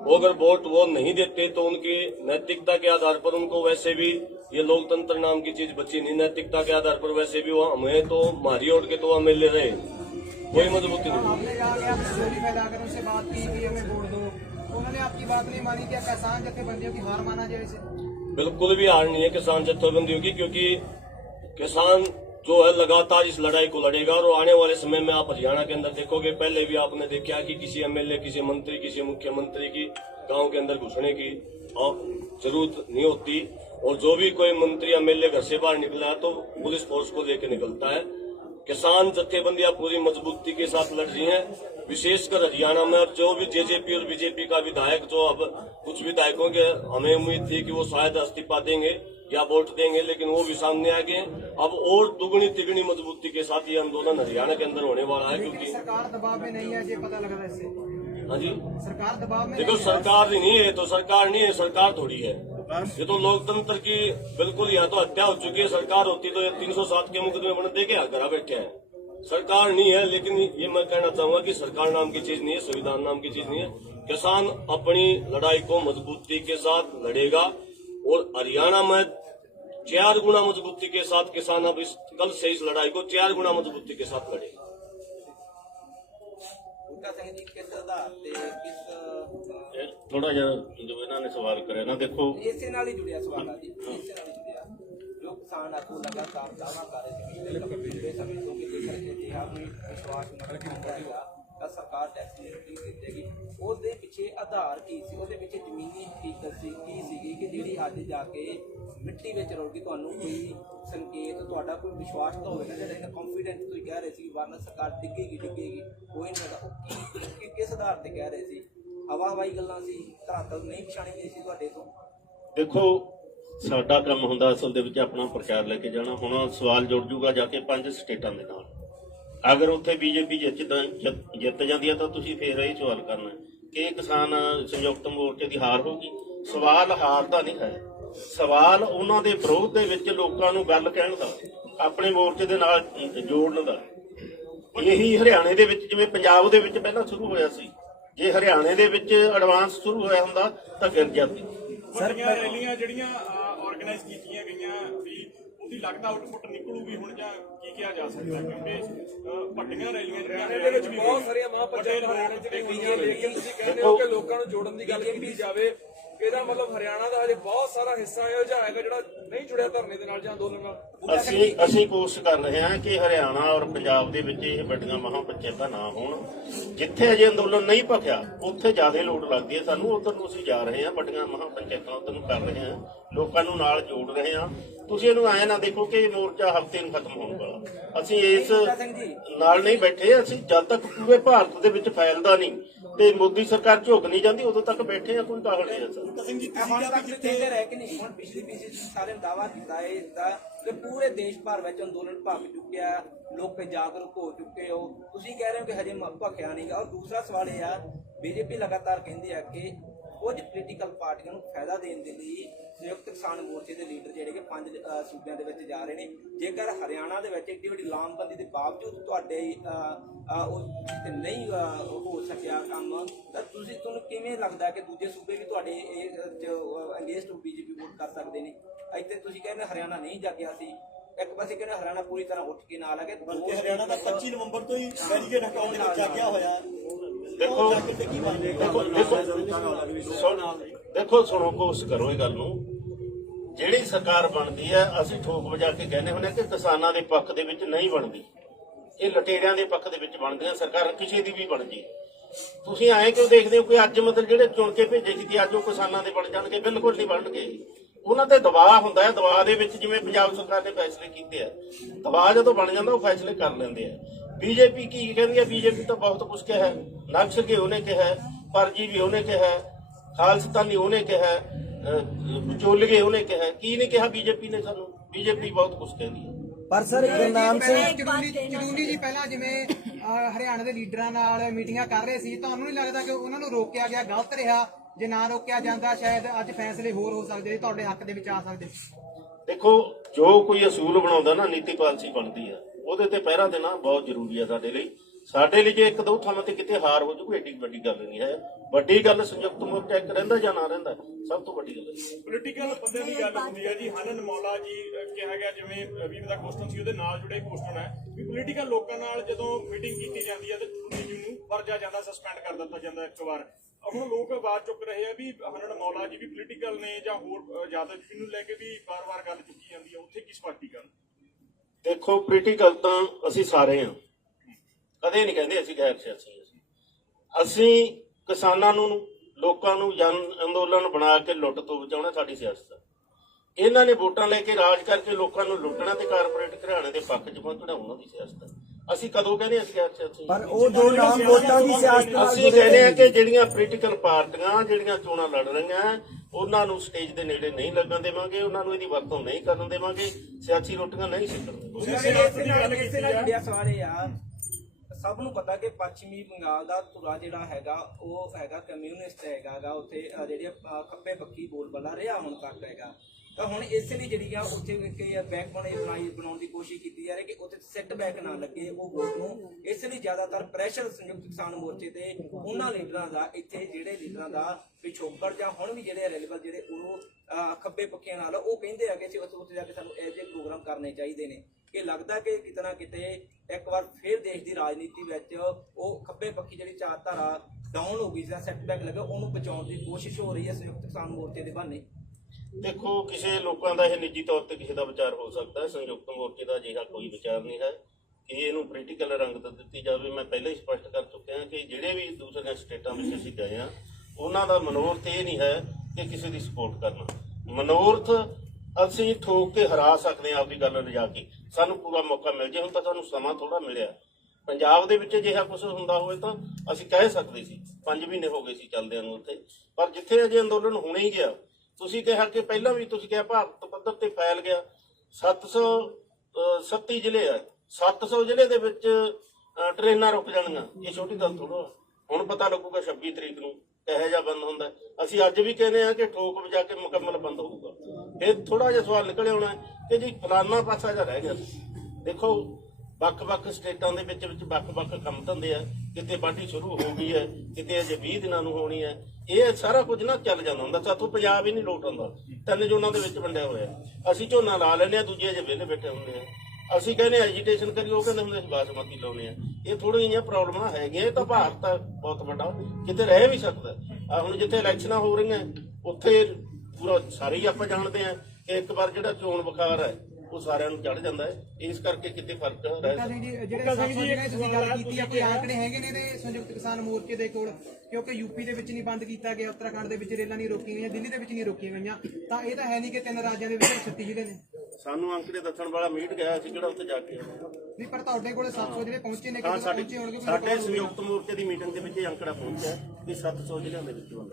वो अगर वोट वो नहीं देते तो उनकी नैतिकता के आधार पर उनको, वैसे भी ये लोकतंत्र नाम की चीज बची नहीं, नैतिकता के आधार पर वैसे भी वो हमें तो मारी ओढ़ के तो एमएलए रहे, कोई मजबूती नहीं। आपने फैलाकर उनसे बात की कि हमें वोट दो, तो उन्होंने आपकी बात नहीं मानी। क्या किसान जत्थेबंदियों की हार माना जाए इसे? बिल्कुल भी हार नहीं है किसान जत्थेबंदियों की, क्योंकि किसान जो है लगातार इस लड़ाई को लड़ेगा। और आने वाले समय में आप हरियाणा के अंदर देखोगे, पहले भी आपने देखा कि किसी एमएलए, किसी मंत्री, किसी मुख्यमंत्री की गांव के अंदर घुसने की जरूरत नहीं होती। और जो भी कोई मंत्री एमएलए घर से बाहर निकला है तो पुलिस फोर्स को लेकर निकलता है। किसान जत्थेबंदियां पूरी मजबूती के साथ लड़ रही हैं। विशेषकर हरियाणा में अब जो भी जेजेपी और बीजेपी का विधायक, जो अब कुछ विधायकों के हमें उम्मीद थी कि वो शायद इस्तीफा देंगे या वोट देंगे, लेकिन वो भी सामने आ गए। अब और दुगनी तिगनी मजबूती के साथ ये आंदोलन हरियाणा के अंदर होने वाला है, क्योंकि सरकार दबाव में नहीं है, ये पता लग रहा है इससे। हाँ जी, सरकार दबाव में देखो, सरकार नहीं है तो सरकार नहीं है, सरकार थोड़ी है। ये तो लोकतंत्र की बिल्कुल यहाँ तो हत्या हो चुकी है। सरकार होती तो 307 के मुकदमे बन दे के घर बैठे हैं। सरकार नहीं है, लेकिन ये मैं कहना चाहूंगा कि सरकार नाम की चीज नहीं है, संविधान नाम की चीज नहीं है। किसान अपनी लड़ाई को मजबूती के साथ लड़ेगा और हरियाणा में 4 गुना मजबूती के साथ किसान अब कल से इस लड़ाई को 4 गुना मजबूती के साथ लड़ेगा। ਬੂਟਾ ਸਿੰਘ ਜੀ ਕਿਸ ਆਧਾਰ ਤੇ ਕਿਸ ਥੋੜਾ ਜਿਹਾ ਜੋ ਇਹਨਾਂ ਨੇ ਸਵਾਲ ਕਰਿਆ ਨਾ, ਦੇਖੋ ਇਸੇ ਨਾਲ ਹੀ ਜੁੜਿਆ ਸਵਾਲ ਆ ਜੀ, ਇਸੇ ਨਾਲ ਹੀ ਜੁੜਿਆ ਜੋ ਕਿਸਾਨ ਆਗੂ ਲਗਾਤਾਰ ਦਾਅਵਾ ਕਰ ਰਹੇ ਸੀ ਪਿਛਲੇ ਲੰਬੇ ਸਮੇਂ ਤੋਂ ਕਿ ਜੇਕਰ ਅਜਿਹਾ ਕੋਈ ਵਿਸ਼ਵਾਸ ਨਾ ਹੋਏਗਾ ਤਾਂ ਸਰਕਾਰ ਟੈਕਸ ਨਹੀਂ ਦਿੱਤੇਗੀ। ਉਹਦੇ ਪਿੱਛੇ ਆਧਾਰ ਕੀ ਸੀ, ਉਹਦੇ ਪਿੱਛੇ ਜ਼ਮੀਨੀ ਹਕੀਕਤ ਸੀ ਕੀ ਸੀਗੀ ਕਿ ਜਿਹੜੀ ਅੱਜ ਜਾ ਕੇ ਮਿੱਟੀ ਵਿੱਚ ਰੁੜ ਗਈ? ਤੁਹਾਨੂੰ ਕੋਈ ਸੰਕੇਤ, ਤੁਹਾਡਾ ਕੋਈ ਵਿਸ਼ਵਾਸ ਤਾਂ ਹੋਵੇਗਾ ਜਿਹੜਾ ਇਹਨਾਂ ਕੰਫੀਡੈਂਸ ਤੁਸੀਂ ਕਹਿ ਰਹੇ ਸੀ ਵਾਰਨ ਸਰਕਾਰ ਡਿੱਗੇਗੀ ਕੋਈ ਨਹੀਂ ਹੈਗਾ, ਉਹ ਕਿਸ ਆਧਾਰ ਤੇ ਕਹਿ ਰਹੇ ਸੀ? ਹਵਾਈ ਗੱਲਾਂ ਸੀ, ਧਰਾਤਲ ਨਹੀਂ ਪਛਾਣੀ ਗਈ ਸੀ ਤੁਹਾਡੇ ਤੋਂ? ਦੇਖੋ ਸਾਡਾ ਕੰਮ ਹੁੰਦਾ ਅਸਲ ਦੇ ਵਿੱਚ ਆਪਣਾ ਪ੍ਰਚਾਰ ਲੈ ਕੇ ਜਾਣਾ। ਹੁਣ ਸਵਾਲ ਜੁੜ ਜੂਗਾ ਜਾ ਕੇ 5 ਸਟੇਟਾਂ ਦੇ ਨਾਲ, ਅਗਰ ਉੱਥੇ ਬੀਜੇਪੀ ਜਿੱਤ ਜਾਂਦੀ ਹੈ ਤਾਂ ਤੁਸੀਂ ਫੇਰ ਇਹ ਸਵਾਲ ਕਰਨਾ ਕਿ ਕਿਸਾਨ ਸੰਯੁਕਤ ਮੋਰਚੇ ਦੀ ਹਾਰ ਹੋਗੀ। ਸਵਾਲ ਹਾਰ ਦਾ ਨਹੀਂ ਹੈ, ਸਵਾਲ ਉਹਨਾਂ ਦੇ ਵਿਰੋਧ ਦੇ ਵਿੱਚ ਲੋਕਾਂ ਨੂੰ ਗੱਲ ਕਹਿਣ ਦਾ, ਆਪਣੇ ਮੋਰਚੇ ਦੇ ਨਾਲ ਜੋੜਨ ਦਾ। ਇਹੀ ਹਰਿਆਣੇ ਦੇ ਵਿੱਚ ਜਿਵੇਂ ਪੰਜਾਬ ਦੇ ਵਿੱਚ ਪਹਿਲਾਂ ਸ਼ੁਰੂ ਹੋਇਆ ਸੀ, ਜੇ ਹਰਿਆਣੇ ਦੇ ਵਿੱਚ ਐਡਵਾਂਸ ਸ਼ੁਰੂ ਹੋਇਆ ਹੁੰਦਾ ਤਾਂ ਗਿਰ ਜਾਂਦੀ। ਵੱਡੀਆਂ ਰੈਲੀਆਂ ਜਿਹੜੀਆਂ ਆਰਗੇਨਾਈਜ਼ ਕੀਤੀਆਂ ਗਈਆਂ ਵੀ ਉਹਦੀ ਲੱਗਦਾ ਆਊਟਪੁੱਟ ਨਿਕਲੂਗੀ ਹੁਣ, ਜਾਂ ਕੀ ਕਿਹਾ ਜਾ ਸਕਦਾ? ਕਿਉਂਕਿ ਵੱਡੀਆਂ ਰੈਲੀਆਂ ਹਰਿਆਣੇ ਦੇ ਵਿੱਚ ਬਹੁਤ ਸਾਰੀਆਂ ਮਹਾਂਪੰਚਾਇਤਾਂ ਦੇਖੀਆਂ, ਲੇਕਿਨ ਤੁਸੀਂ ਕਹਿੰਦੇ ਹੋ ਕਿ ਲੋਕਾਂ ਨੂੰ ਜੋੜਨ ਦੀ ਗੱਲ ਕੀਤੀ ਜਾਵੇ। ਇਹਦਾ ਮਤਲਬ ਹਰਿਆਣਾ ਦਾ ਹਜੇ ਬਹੁਤ ਸਾਰਾ ਹਿੱਸਾ ਇਹੋ ਜਿਹਾ ਹੈਗਾ ਜਿਹੜਾ ਨਹੀਂ ਜੁੜਿਆ ਧਰਨੇ ਦੇ ਨਾਲ ਜਾਂ ਅੰਦੋਲਨ ਨਾਲ। ਅਸੀਂ ਕੋਸ਼ਿਸ਼ ਕਰ ਰਹੇ ਹਾਂ ਕਿ ਹਰਿਆਣਾ ਔਰ ਪੰਜਾਬ ਦੇ ਵਿੱਚ ਇਹ ਵੱਡੀਆਂ ਮਹਾਂਪੰਚਾਇਤਾਂ ਨਾ ਹੋਣ। ਜਿੱਥੇ ਅਜੇ ਅੰਦੋਲਨ ਨਹੀਂ ਭਖਿਆ ਉੱਥੇ ਜ਼ਿਆਦਾ ਲੋੜ ਲੱਗਦੀ ਹੈ ਸਾਨੂੰ, ਉੱਧਰ ਨੂੰ ਅਸੀਂ ਜਾ ਰਹੇ ਹਾਂ, ਵੱਡੀਆਂ ਮਹਾਂਪੰਚਾਇਤਾਂ ਉੱਧਰ ਨੂੰ ਕਰ ਰਹੇ ਹਾਂ, ਲੋਕਾਂ ਨੂੰ ਨਾਲ ਜੋੜ ਰਹੇ ਹਾਂ। ਤੁਸੀਂ ਇਹਨੂੰ ਐਂ ਨਾ ਦੇਖੋ ਕਿ ਮੋਰਚਾ ਹਫ਼ਤੇ ਨੂੰ ਖਤਮ ਹੋਣ ਵਾਲਾ। ਅਸੀਂ ਇਸ ਨਾਲ ਨਹੀਂ ਬੈਠੇ, ਅਸੀਂ ਜਦ ਤੱਕ ਪੂਰੇ ਭਾਰਤ ਦੇ ਵਿੱਚ ਫੈਲਦਾ ਨਹੀਂ ਤੇ ਮੋਦੀ ਸਰਕਾਰ ਝੁਕ ਨਹੀਂ ਜਾਂਦੀ ਉਦੋਂ ਤੱਕ ਬੈਠੇ ਆ, ਕੋਈ ਕਾਹਲ ਨਹੀਂ ਹੈ ਸਰ। ਹੁਣ ਤੱਕ ਜਿੱਥੇ ਰਹਿ ਕੇ ਨਹੀਂ, ਹੁਣ ਪਿਛਲੀ ਸਾਰੇ ਦਾਅਵਾ ਕੀਤਾ ਹੈ ਇਸਦਾ ਕਿ ਪੂਰੇ ਦੇਸ਼ ਭਰ ਵਿੱਚ ਅੰਦੋਲਨ ਭਖ ਚੁੱਕਿਆ, ਲੋਕ ਜਾਗਰੂਕ ਹੋ ਚੁੱਕੇ ਹੋ, ਤੁਸੀਂ ਕਹਿ ਰਹੇ ਹੋ ਕਿ ਹਜੇ ਭਖਿਆ ਨਹੀਂਗਾ। ਔਰ ਦੂਸਰਾ ਸਵਾਲ ਇਹ ਆ, ਬੀਜੇਪੀ ਲਗਾਤਾਰ ਕਹਿੰਦੀ ਆ ਕਿ ਕੁਝ ਪੋਲੀਟੀਕਲ ਪਾਰਟੀਆਂ ਨੂੰ ਫਾਇਦਾ ਦੇਣ ਦੇ ਲਈ ਸੰਯੁਕਤ ਕਿਸਾਨ ਮੋਰਚੇ ਦੇ ਲੀਡਰ ਜਿਹੜੇ ਕਿ 5 ਸੂਬਿਆਂ ਦੇ ਵਿੱਚ ਜਾ ਰਹੇ ਨੇ। ਜੇਕਰ ਹਰਿਆਣਾ ਦੇ ਵਿੱਚ ਏਡੀ ਵੱਡੀ ਲਾਮਬੰਦੀ ਦੇ ਬਾਵਜੂਦ ਤੁਹਾਡੇ ਉਹ ਨਹੀਂ ਹੋ ਸਕਿਆ ਕੰਮ, ਤਾਂ ਤੁਹਾਨੂੰ ਕਿਵੇਂ ਲੱਗਦਾ ਕਿ ਦੂਜੇ ਸੂਬੇ ਵੀ ਤੁਹਾਡੇ ਅਗੇਂਸਟ ਬੀਜੇਪੀ ਵੋਟ ਕਰ ਸਕਦੇ ਨੇ? ਇੱਥੇ ਤੁਸੀਂ ਕਹਿੰਦੇ ਹਰਿਆਣਾ ਨਹੀਂ ਜਾਗਿਆ ਸੀ, ਇੱਕ ਪਾਸੇ ਕਹਿੰਦੇ ਹਰਿਆਣਾ ਪੂਰੀ ਤਰ੍ਹਾਂ ਉੱਠ ਕੇ ਨਾਲ ਆ ਗਿਆ, ਬਲਕਿ ਹਰਿਆਣਾ ਦਾ 25 ਨਵੰਬਰ ਤੋਂ ਹੀ ਬੈਰੀਕੇਡ ਹਟਾਉਣ ਦੇ ਵਿੱਚ ਜਾਗਿਆ ਹੋਇਆ। ਦੇਖੋ ਸੁਣੋ, ਕੋਸ਼ਿਸ਼ ਕਰੋ ਇਹ ਗੱਲ ਨੂੰ। ਜਿਹੜੀ ਸਰਕਾਰ ਬਣਦੀ ਹੈ ਅਸੀਂ ਠੋਕ ਵਜਾ ਕੇ ਕਹਿੰਦੇ ਹੁੰਦੇ ਕਿ ਕਿਸਾਨਾਂ ਦੇ ਪੱਖ ਦੇ ਵਿੱਚ ਨਹੀਂ ਬਣਦੀ, ਇਹ ਲਟੇਰਿਆਂ ਦੇ ਪੱਖ ਦੇ ਵਿੱਚ ਬਣਦੀਆਂ ਸਰਕਾਰਾਂ, ਕਿਸੇ ਦੀ ਵੀ ਬਣ ਜੀ। ਤੁਸੀਂ ਐਂ ਕਿਉਂ ਦੇਖਦੇ ਹੋ ਕਿ ਅੱਜ ਮਤਲਬ ਜਿਹੜੇ ਚੁਣ ਕੇ ਭੇਜੇ ਸੀ ਅੱਜ ਉਹ ਕਿਸਾਨਾਂ ਦੇ ਬਣ ਜਾਣਗੇ? ਬਿਲਕੁਲ ਨਹੀਂ ਬਣਨਗੇ। ਉਹਨਾਂ ਤੇ ਦਬਾਅ ਹੁੰਦਾ ਹੈ, ਦਬਾਅ ਦੇ ਵਿੱਚ ਜਿਵੇਂ ਪੰਜਾਬ ਸਰਕਾਰ ਨੇ ਫੈਸਲੇ ਕੀਤੇ ਆ, ਦਬਾਅ ਜਦੋਂ ਬਣ ਜਾਂਦਾ ਉਹ ਫੈਸਲੇ ਕਰ ਲੈਂਦੇ ਆ। ਬੀਜੇਪੀ ਕੀ ਕਹਿੰਦੀ ਹੈ? ਬੀਜੇਪੀ ਤਾਂ ਬਹੁਤ ਕੁਝ ਕਿਹਾ, ਨਕਸਲਗੀ ਉਹਨੇ ਕਿਹਾ, ਫਰਜੀ ਵੀ ਉਹਨੇ ਕਿਹਾ, ਖਾਲਸਤਾਨੀ ਉਹਨੇ ਕਿਹਾ, ਵਿਚੋਲਗੇ ਉਹਨੇ ਕਿਹਾ, ਕੀ ਨਹੀਂ ਕਿਹਾ ਬੀਜੇਪੀ ਨੇ? ਸਾਨੂੰ ਬੀਜੇਪੀ ਬਹੁਤ ਕੁਝ ਕਹਿੰਦੀ ਹੈ। ਪਰ ਸਰ ਗੁਰਨਾਮ ਸਿੰਘ ਜਰੂਰੀ ਜੀ ਪਹਿਲਾਂ ਜਿਵੇਂ ਹਰਿਆਣਾ ਦੇ ਲੀਡਰਾਂ ਨਾਲ ਮੀਟਿੰਗਾਂ ਕਰ ਰਹੇ ਸੀ, ਤੁਹਾਨੂੰ ਨਹੀਂ ਲੱਗਦਾ ਕਿ ਉਹਨਾਂ ਨੂੰ ਰੋਕਿਆ ਗਿਆ ਗਲਤ ਰਿਹਾ? ਜੇ ਨਾ ਰੋਕਿਆ ਜਾਂਦਾ ਸ਼ਾਇਦ ਅੱਜ ਫੈਸਲੇ ਹੋਰ ਹੋ ਸਕਦੇ, ਤੁਹਾਡੇ ਹੱਕ ਦੇ ਵਿੱਚ ਆ ਸਕਦੇ। ਦੇਖੋ ਜੋ ਕੋਈ ਅਸੂਲ ਬਣਾਉਂਦਾ ਨਾ, ਨੀਤੀ ਪਾਲਿਸੀ ਬਣਦੀ ਆ, ਉਹਦੇ ਤੇ ਪਹਿਰਾ ਦੇਣਾ ਬਹੁਤ ਜ਼ਰੂਰੀ ਹੈ ਸਾਡੇ ਲਈ। ਸਾਡੇ ਲਈ ਜੇ ਇੱਕ ਦੋ ਥਾਵਾਂ ਤੇ ਕਿਤੇ ਹਾਰ ਹੋ ਜੂ ਏਡੀ ਵੱਡੀ ਗੱਲ ਨਹੀਂ ਹੈ। ਵੱਡੀ ਗੱਲ ਸੰਯੁਕਤ ਮੋਰਚਾ ਇੱਕ ਰਹਿੰਦਾ ਜਾਂ ਨਾ ਰਹਿੰਦਾ, ਸਭ ਤੋਂ ਵੱਡੀ ਗੱਲ ਪੋਲੀਟੀਕਲ ਬੰਦੇ ਦੀ ਗੱਲ ਹੁੰਦੀ ਹੈ ਜੀ। ਹਨਨ ਮੌਲਾ ਜੀ ਕਿਹਾ ਗਿਆ, ਜਿਵੇਂ ਵੀਰ ਦਾ ਕੁਐਸਚਨ ਸੀ ਉਹਦੇ ਨਾਲ ਜੁੜੇ ਕੁਐਸਚਨ ਹੈ ਵੀ ਪੋਲੀਟੀਕਲ ਲੋਕਾਂ ਨਾਲ ਜਦੋਂ ਮੀਟਿੰਗ ਕੀਤੀ ਜਾਂਦੀ ਹੈ ਤੇ ਚੁਣੀ ਜੀ ਨੂੰ ਵਰਜਾ ਜਾਂਦਾ, ਸਸਪੈਂਡ ਕਰ ਦਿੱਤਾ ਜਾਂਦਾ ਇੱਕ ਵਾਰ। ਹੁਣ ਲੋਕ ਆਵਾਜ਼ ਚੁੱਕ ਰਹੇ ਆ ਵੀ ਹਨਨ ਮੌਲਾ ਜੀ ਵੀ ਪੋਲੀਟੀਕਲ ਨੇ ਜਾਂ ਹੋਰ ਯਾਦਵ ਜੀ ਨੂੰ ਲੈ ਕੇ ਵੀ ਵਾਰ-ਵਾਰ ਗੱਲ ਚੁੱਕੀ ਜਾਂਦੀ ਹੈ, ਉੱਥੇ ਕੀ ਸਪਸ਼ਟੀਕਰਨ? ਦੇਖੋ ਪੋਲੀਟੀਕਲ ਤਾਂ ਅਸੀਂ ਸਾਰੇ ਹਾਂ, ਕਦੇ ਨਹੀਂ ਕਹਿੰਦੇ ਅਸੀਂ ਗੈਰ ਸਿਆਸੀ। ਅਸੀਂ ਕਿਸਾਨਾਂ ਨੂੰ, ਲੋਕਾਂ ਨੂੰ ਜਨ ਅੰਦੋਲਨ ਬਣਾ ਕੇ ਲੁੱਟ ਤੋਂ ਬਚਾਉਣਾ ਸਾਡੀ ਸਿਆਸਤ ਹੈ। ਇਹਨਾਂ ਨੇ ਵੋਟਾਂ ਲੈ ਕੇ ਰਾਜ ਕਰਕੇ ਲੋਕਾਂ ਨੂੰ ਲੁੱਟਣਾ ਤੇ ਕਾਰਪੋਰੇਟ ਘਰਾਣੇ ਦੇ ਪੱਖ 'ਚ ਪਹੁੰਚਣਾ ਉਹਨਾਂ ਦੀ ਸਿਆਸਤ ਹੈ। ਅਸੀਂ ਕਦੋਂ ਕਹਿੰਦੇ ਅਸੀਂ ਗੈਰ ਸਿਆਸੀ? ਪਰ ਉਹ ਦੋ ਨਾਮ ਵੋਟਾਂ ਦੀ ਸਿਆਸਤ ਅਸੀਂ ਕਹਿੰਦੇ ਆ ਕਿ ਜਿਹੜੀਆਂ ਪੋਲੀਟੀਕਲ ਪਾਰਟੀਆਂ ਜਿਹੜੀਆਂ ਚੋਣਾਂ ਲੜ ਰਹੀਆਂ ਉਹਨਾਂ ਨੂੰ ਸਟੇਜ ਦੇ ਨੇੜੇ ਨਹੀਂ ਲੱਗਣ ਦੇਵਾਂਗੇ, ਉਹਨਾਂ ਨੂੰ ਇਹਦੀ ਵਰਤੋਂ ਨਹੀਂ ਕਰਨ ਦੇਵਾਂਗੇ, ਸਿਆਸੀ ਰੋਟੀਆਂ ਨਹੀਂ ਸਿੱਖਣ। ਸਵਾਲ ਇਹ ਆ, ਸਭ ਨੂੰ ਪਤਾ ਕਿ ਪੱਛਮੀ ਬੰਗਾਲ ਦਾ ਧੁਰਾ ਜਿਹੜਾ ਹੈਗਾ ਉਹ ਹੈਗਾ ਕਮਿਊਨਿਸਟ ਹੈਗਾ, ਉੱਥੇ ਜਿਹੜੇ ਖੱਬੇ ਪੱਖੀ ਬੋਲਬਾਲਾ ਰਿਹਾ ਹੁਣ ਤੱਕ ਹੈਗਾ। ਤਾਂ ਹੁਣ ਇਸ ਲਈ ਜਿਹੜੀ ਆ ਉੱਥੇ ਬੈਕਬੋਨ ਬਣਾਉਣ ਦੀ ਕੋਸ਼ਿਸ਼ ਕੀਤੀ ਜਾ ਰਹੀ ਕਿ ਉੱਥੇ ਸੈੱਟ ਬੈਕ ਨਾ ਲੱਗੇ ਉਹ ਵੋਟ ਨੂੰ। ਇਸ ਲਈ ਜ਼ਿਆਦਾਤਰ ਪ੍ਰੈਸ਼ਰ ਸੰਯੁਕਤ ਕਿਸਾਨ ਮੋਰਚੇ ਤੇ ਉਹਨਾਂ ਲੀਡਰਾਂ ਦਾ, ਇੱਥੇ ਜਿਹੜੇ ਲੀਡਰਾਂ ਦਾ ਪਿਛੋਕੜ ਜਾਂ ਹੁਣ ਵੀ ਜਿਹੜੇ ਰੈਲੇਬਲ ਜਿਹੜੇ ਉਹ ਖੱਬੇ ਪੱਖੀਆਂ ਨਾਲ ਉਹ ਕਹਿੰਦੇ ਆ ਕਿ ਅਸੀਂ ਉੱਥੇ ਜਾ ਕੇ ਸਾਨੂੰ ਇਹੋ ਜਿਹੇ ਪ੍ਰੋਗਰਾਮ ਕਰਨੇ ਚਾਹੀਦੇ ਨੇ। ਕਿ ਲੱਗਦਾ ਕਿ ਕਿਤੇ ਨਾ ਕਿਤੇ ਇੱਕ ਵਾਰ ਫਿਰ ਦੇਸ਼ ਦੀ ਰਾਜਨੀਤੀ ਵਿੱਚ ਉਹ ਖੱਬੇ ਪੱਖੀ ਜਿਹੜੀ ਚਾਰਧਾਰਾ ਡਾਊਨ ਹੋ ਗਈ ਜਾਂ ਸੈਟਬੈਕ ਲੱਗਾ ਉਹਨੂੰ ਬਚਾਉਣ ਦੀ ਕੋਸ਼ਿਸ਼ ਹੋ ਰਹੀ ਹੈ ਸੰਯੁਕਤ ਕਿਸਾਨ ਮੋਰਚੇ ਦੇ ਬਹਾਨੇ। ਦੇਖੋ, ਕਿਸੇ ਲੋਕਾਂ ਦਾ ਇਹ ਨਿੱਜੀ ਤੌਰ ਤੇ ਕਿਸੇ ਦਾ ਵਿਚਾਰ ਹੋ ਸਕਦਾ ਹੈ। ਸੰਯੁਕਤ ਮੋਰਚੇ ਦਾ ਅਜਿਹਾ ਕੋਈ ਵਿਚਾਰ ਨਹੀਂ ਹੈ ਕਿ ਇਹਨੂੰ ਪੋਲੀਟੀਕਲ ਰੰਗਤ ਦਿੱਤੀ ਜਾਵੇ। ਮੈਂ ਪਹਿਲਾਂ ਹੀ ਸਪਸ਼ਟ ਕਰ ਚੁੱਕਿਆ ਕਿ ਜਿਹੜੇ ਵੀ ਦੂਸਰੀਆਂ ਸਟੇਟਾਂ ਵਿੱਚ ਅਸੀਂ ਗਏ ਹਾਂ ਉਹਨਾਂ ਦਾ ਮਨੋਰਥ ਇਹ ਨਹੀਂ ਹੈ ਕਿ ਕਿਸੇ ਦੀ ਸਪੋਰਟ ਕਰਨਾ। ਮਨੋਰਥ ਅਸੀਂ ਠੋਕ ਕੇ ਹਰਾ ਸਕਦੇ ਹਾਂ ਆਪਦੀ ਗੱਲ ਲਿਜਾ ਕੇ, ਸਾਨੂੰ ਪੂਰਾ ਮੌਕਾ ਮਿਲ ਜੇ। ਹੁਣ ਤਾਂ ਸਾਨੂੰ ਸਮਾਂ ਥੋੜਾ ਮਿਲਿਆ। ਪੰਜਾਬ ਦੇ ਵਿੱਚ ਅਜਿਹਾ ਕੁਝ ਹੁੰਦਾ ਹੋਵੇ ਤਾਂ ਅਸੀਂ ਕਹਿ ਸਕਦੇ ਸੀ। 5 ਮਹੀਨੇ ਹੋ ਗਏ ਸੀ ਚੱਲਦਿਆਂ ਨੂੰ ਉੱਥੇ, ਪਰ ਜਿੱਥੇ ਅਜੇ ਅੰਦੋਲਨ ਹੋਣੇ ਹੀ ਗਿਆ, ਤੁਸੀਂ ਕਿਹਾ ਕਿ ਪਹਿਲਾਂ ਵੀ ਤੁਸੀਂ ਕਿਹਾ ਭਾਰਤ ਪੱਧਰ ਤੇ ਫੈਲ ਗਿਆ। 737 ਜ਼ਿਲ੍ਹੇ ਆ, 700 ਜ਼ਿਲ੍ਹੇ ਦੇ ਵਿੱਚ ਟ੍ਰੇਨਾਂ ਰੁਕ ਜਾਣਗੀਆਂ। ਇਹ ਛੋਟੀ ਗੱਲ ਥੋੜਾ। ਹੁਣ ਪਤਾ ਲੱਗੂਗਾ 26 ਤਰੀਕ ਨੂੰ ਕਿਹੋ ਜਿਹਾ ਬੰਦ ਹੁੰਦਾ। ਅਸੀਂ ਅੱਜ ਵੀ ਕਹਿੰਦੇ ਆ ਕਿ ਠੋਕ ਵਜਾ ਕੇ ਮੁਕੰਮਲ ਬੰਦ ਹੋਊਗਾ। ਫਿਰ ਥੋੜਾ ਜਿਹਾ ਸਵਾਲ ਨਿਕਲ ਆਉਣਾ ਕਿ ਜੀ ਫਲਾਨਾ ਪਾਸਾ ਜਿਹਾ ਰਹਿ ਗਿਆ। ਦੇਖੋ, ਵੱਖ-ਵੱਖ ਸਟੇਟਾਂ ਦੇ ਵਿੱਚ ਵੱਖ-ਵੱਖ ਕੰਮ ਧੰਦੇ ਆ। ਕਿਤੇ ਵਾਢੀ ਸ਼ੁਰੂ ਹੋ ਗਈ ਹੈ, ਕਿਤੇ ਅਜੇ 20 ਦਿਨਾਂ ਨੂੰ ਹੋਣੀ ਹੈ। ਇਹ ਸਾਰਾ ਕੁਝ ਨਾ ਚੱਲ ਜਾਂਦਾ ਹੁੰਦਾ। ਸਾਥੋਂ ਪੰਜਾਬ ਹੀ ਨਹੀਂ ਲੋਟ ਆਉਂਦਾ। 3 ਜ਼ੋਨਾਂ ਦੇ ਵਿੱਚ ਵੰਡਿਆ ਹੋਇਆ। ਅਸੀਂ ਝੋਨਾ ਲਾ ਲੈਂਦੇ ਆ, ਦੂਜੇ ਅਜੇ ਵਿਹਲੇ ਬੈਠੇ ਹੁੰਦੇ ਆ। ਅਸੀਂ ਕਹਿੰਦੇ ਐਜੀਟੇਸ਼ਨ ਕਰੀ, ਉਹ ਕਹਿੰਦੇ ਹੁੰਦੇ ਅਸੀਂ ਬਾਸਮਤੀ ਲਾਉਣੇ ਆ। ਇਹ ਥੋੜ੍ਹੀਆਂ ਜਿਹੀਆਂ ਪ੍ਰੋਬਲਮਾਂ ਹੈਗੀਆਂ। ਇਹ ਤਾਂ ਭਾਰਤ ਆ ਬਹੁਤ ਵੱਡਾ, ਕਿਤੇ ਰਹਿ ਵੀ ਸਕਦਾ। ਆ ਹੁਣ ਜਿੱਥੇ ਇਲੈਕਸ਼ਨਾਂ ਹੋ ਰਹੀਆਂ ਉੱਥੇ ਪੂਰਾ ਸਾਰੇ ਹੀ ਆਪਾਂ ਜਾਣਦੇ ਆ ਕਿ ਇੱਕ ਵਾਰ ਜਿਹੜਾ ਚੋਣ ਬੁਖਾਰ ਹੈ ਉਹ ਸਾਰਿਆਂ ਨੂੰ ਚੜ ਜਾਂਦਾ ਹੈ। ਇਸ ਕਰਕੇ ਕਿਤੇ ਫਰਕ ਰਹਿ ਸਕਦਾ। ਜਿਹੜੇ ਤੁਸੀਂ ਗੱਲ ਕੀਤੀ ਆ, ਕੋਈ ਆંકੜੇ ਹੈਗੇ ਨੇ ਤੇ ਸੰਯੁਕਤ ਕਿਸਾਨ ਮੋਰਚੇ ਦੇ ਕੋਲ? ਕਿਉਂਕਿ ਯੂਪੀ ਦੇ ਵਿੱਚ ਨਹੀਂ ਬੰਦ ਕੀਤਾ ਗਿਆ, ਉੱਤਰਾਖੰਡ ਦੇ ਵਿੱਚ ਰੇਲਾਂ ਨਹੀਂ ਰੋਕੀਆਂ ਗਈਆਂ, ਦਿੱਲੀ ਦੇ ਵਿੱਚ ਨਹੀਂ ਰੋਕੀਆਂ ਗਈਆਂ, ਤਾਂ ਇਹ ਤਾਂ ਹੈ ਨਹੀਂ ਕਿ 3 ਰਾਜਾਂ ਦੇ ਵਿੱਚ 36 ਜ਼ਿਲ੍ਹੇ ਨੇ। ਸਾਨੂੰ ਅੰਕੜੇ ਦੱਸਣ ਵਾਲਾ ਮੀਟ ਗਿਆ ਸੀ ਜਿਹੜਾ ਉੱਥੇ ਜਾ ਕੇ। ਨਹੀਂ, ਪਰ ਤੁਹਾਡੇ ਕੋਲ 700 ਜਿਹੜੇ ਪਹੁੰਚੇ ਨੇ, ਹਾਂ, ਕਿਤੇ ਪਹੁੰਚੇ ਹੋਣਗੇ। ਸਾਡੇ ਸੰਯੁਕਤ ਮੋਰਚੇ ਦੀ ਮੀਟਿੰਗ ਦੇ ਵਿੱਚ ਇਹ ਅੰਕੜਾ ਪਹੁੰਚਿਆ ਕਿ 700 ਜ਼ਿਲ੍ਹਿਆਂ ਦੇ ਵਿੱਚ ਬੰਦ।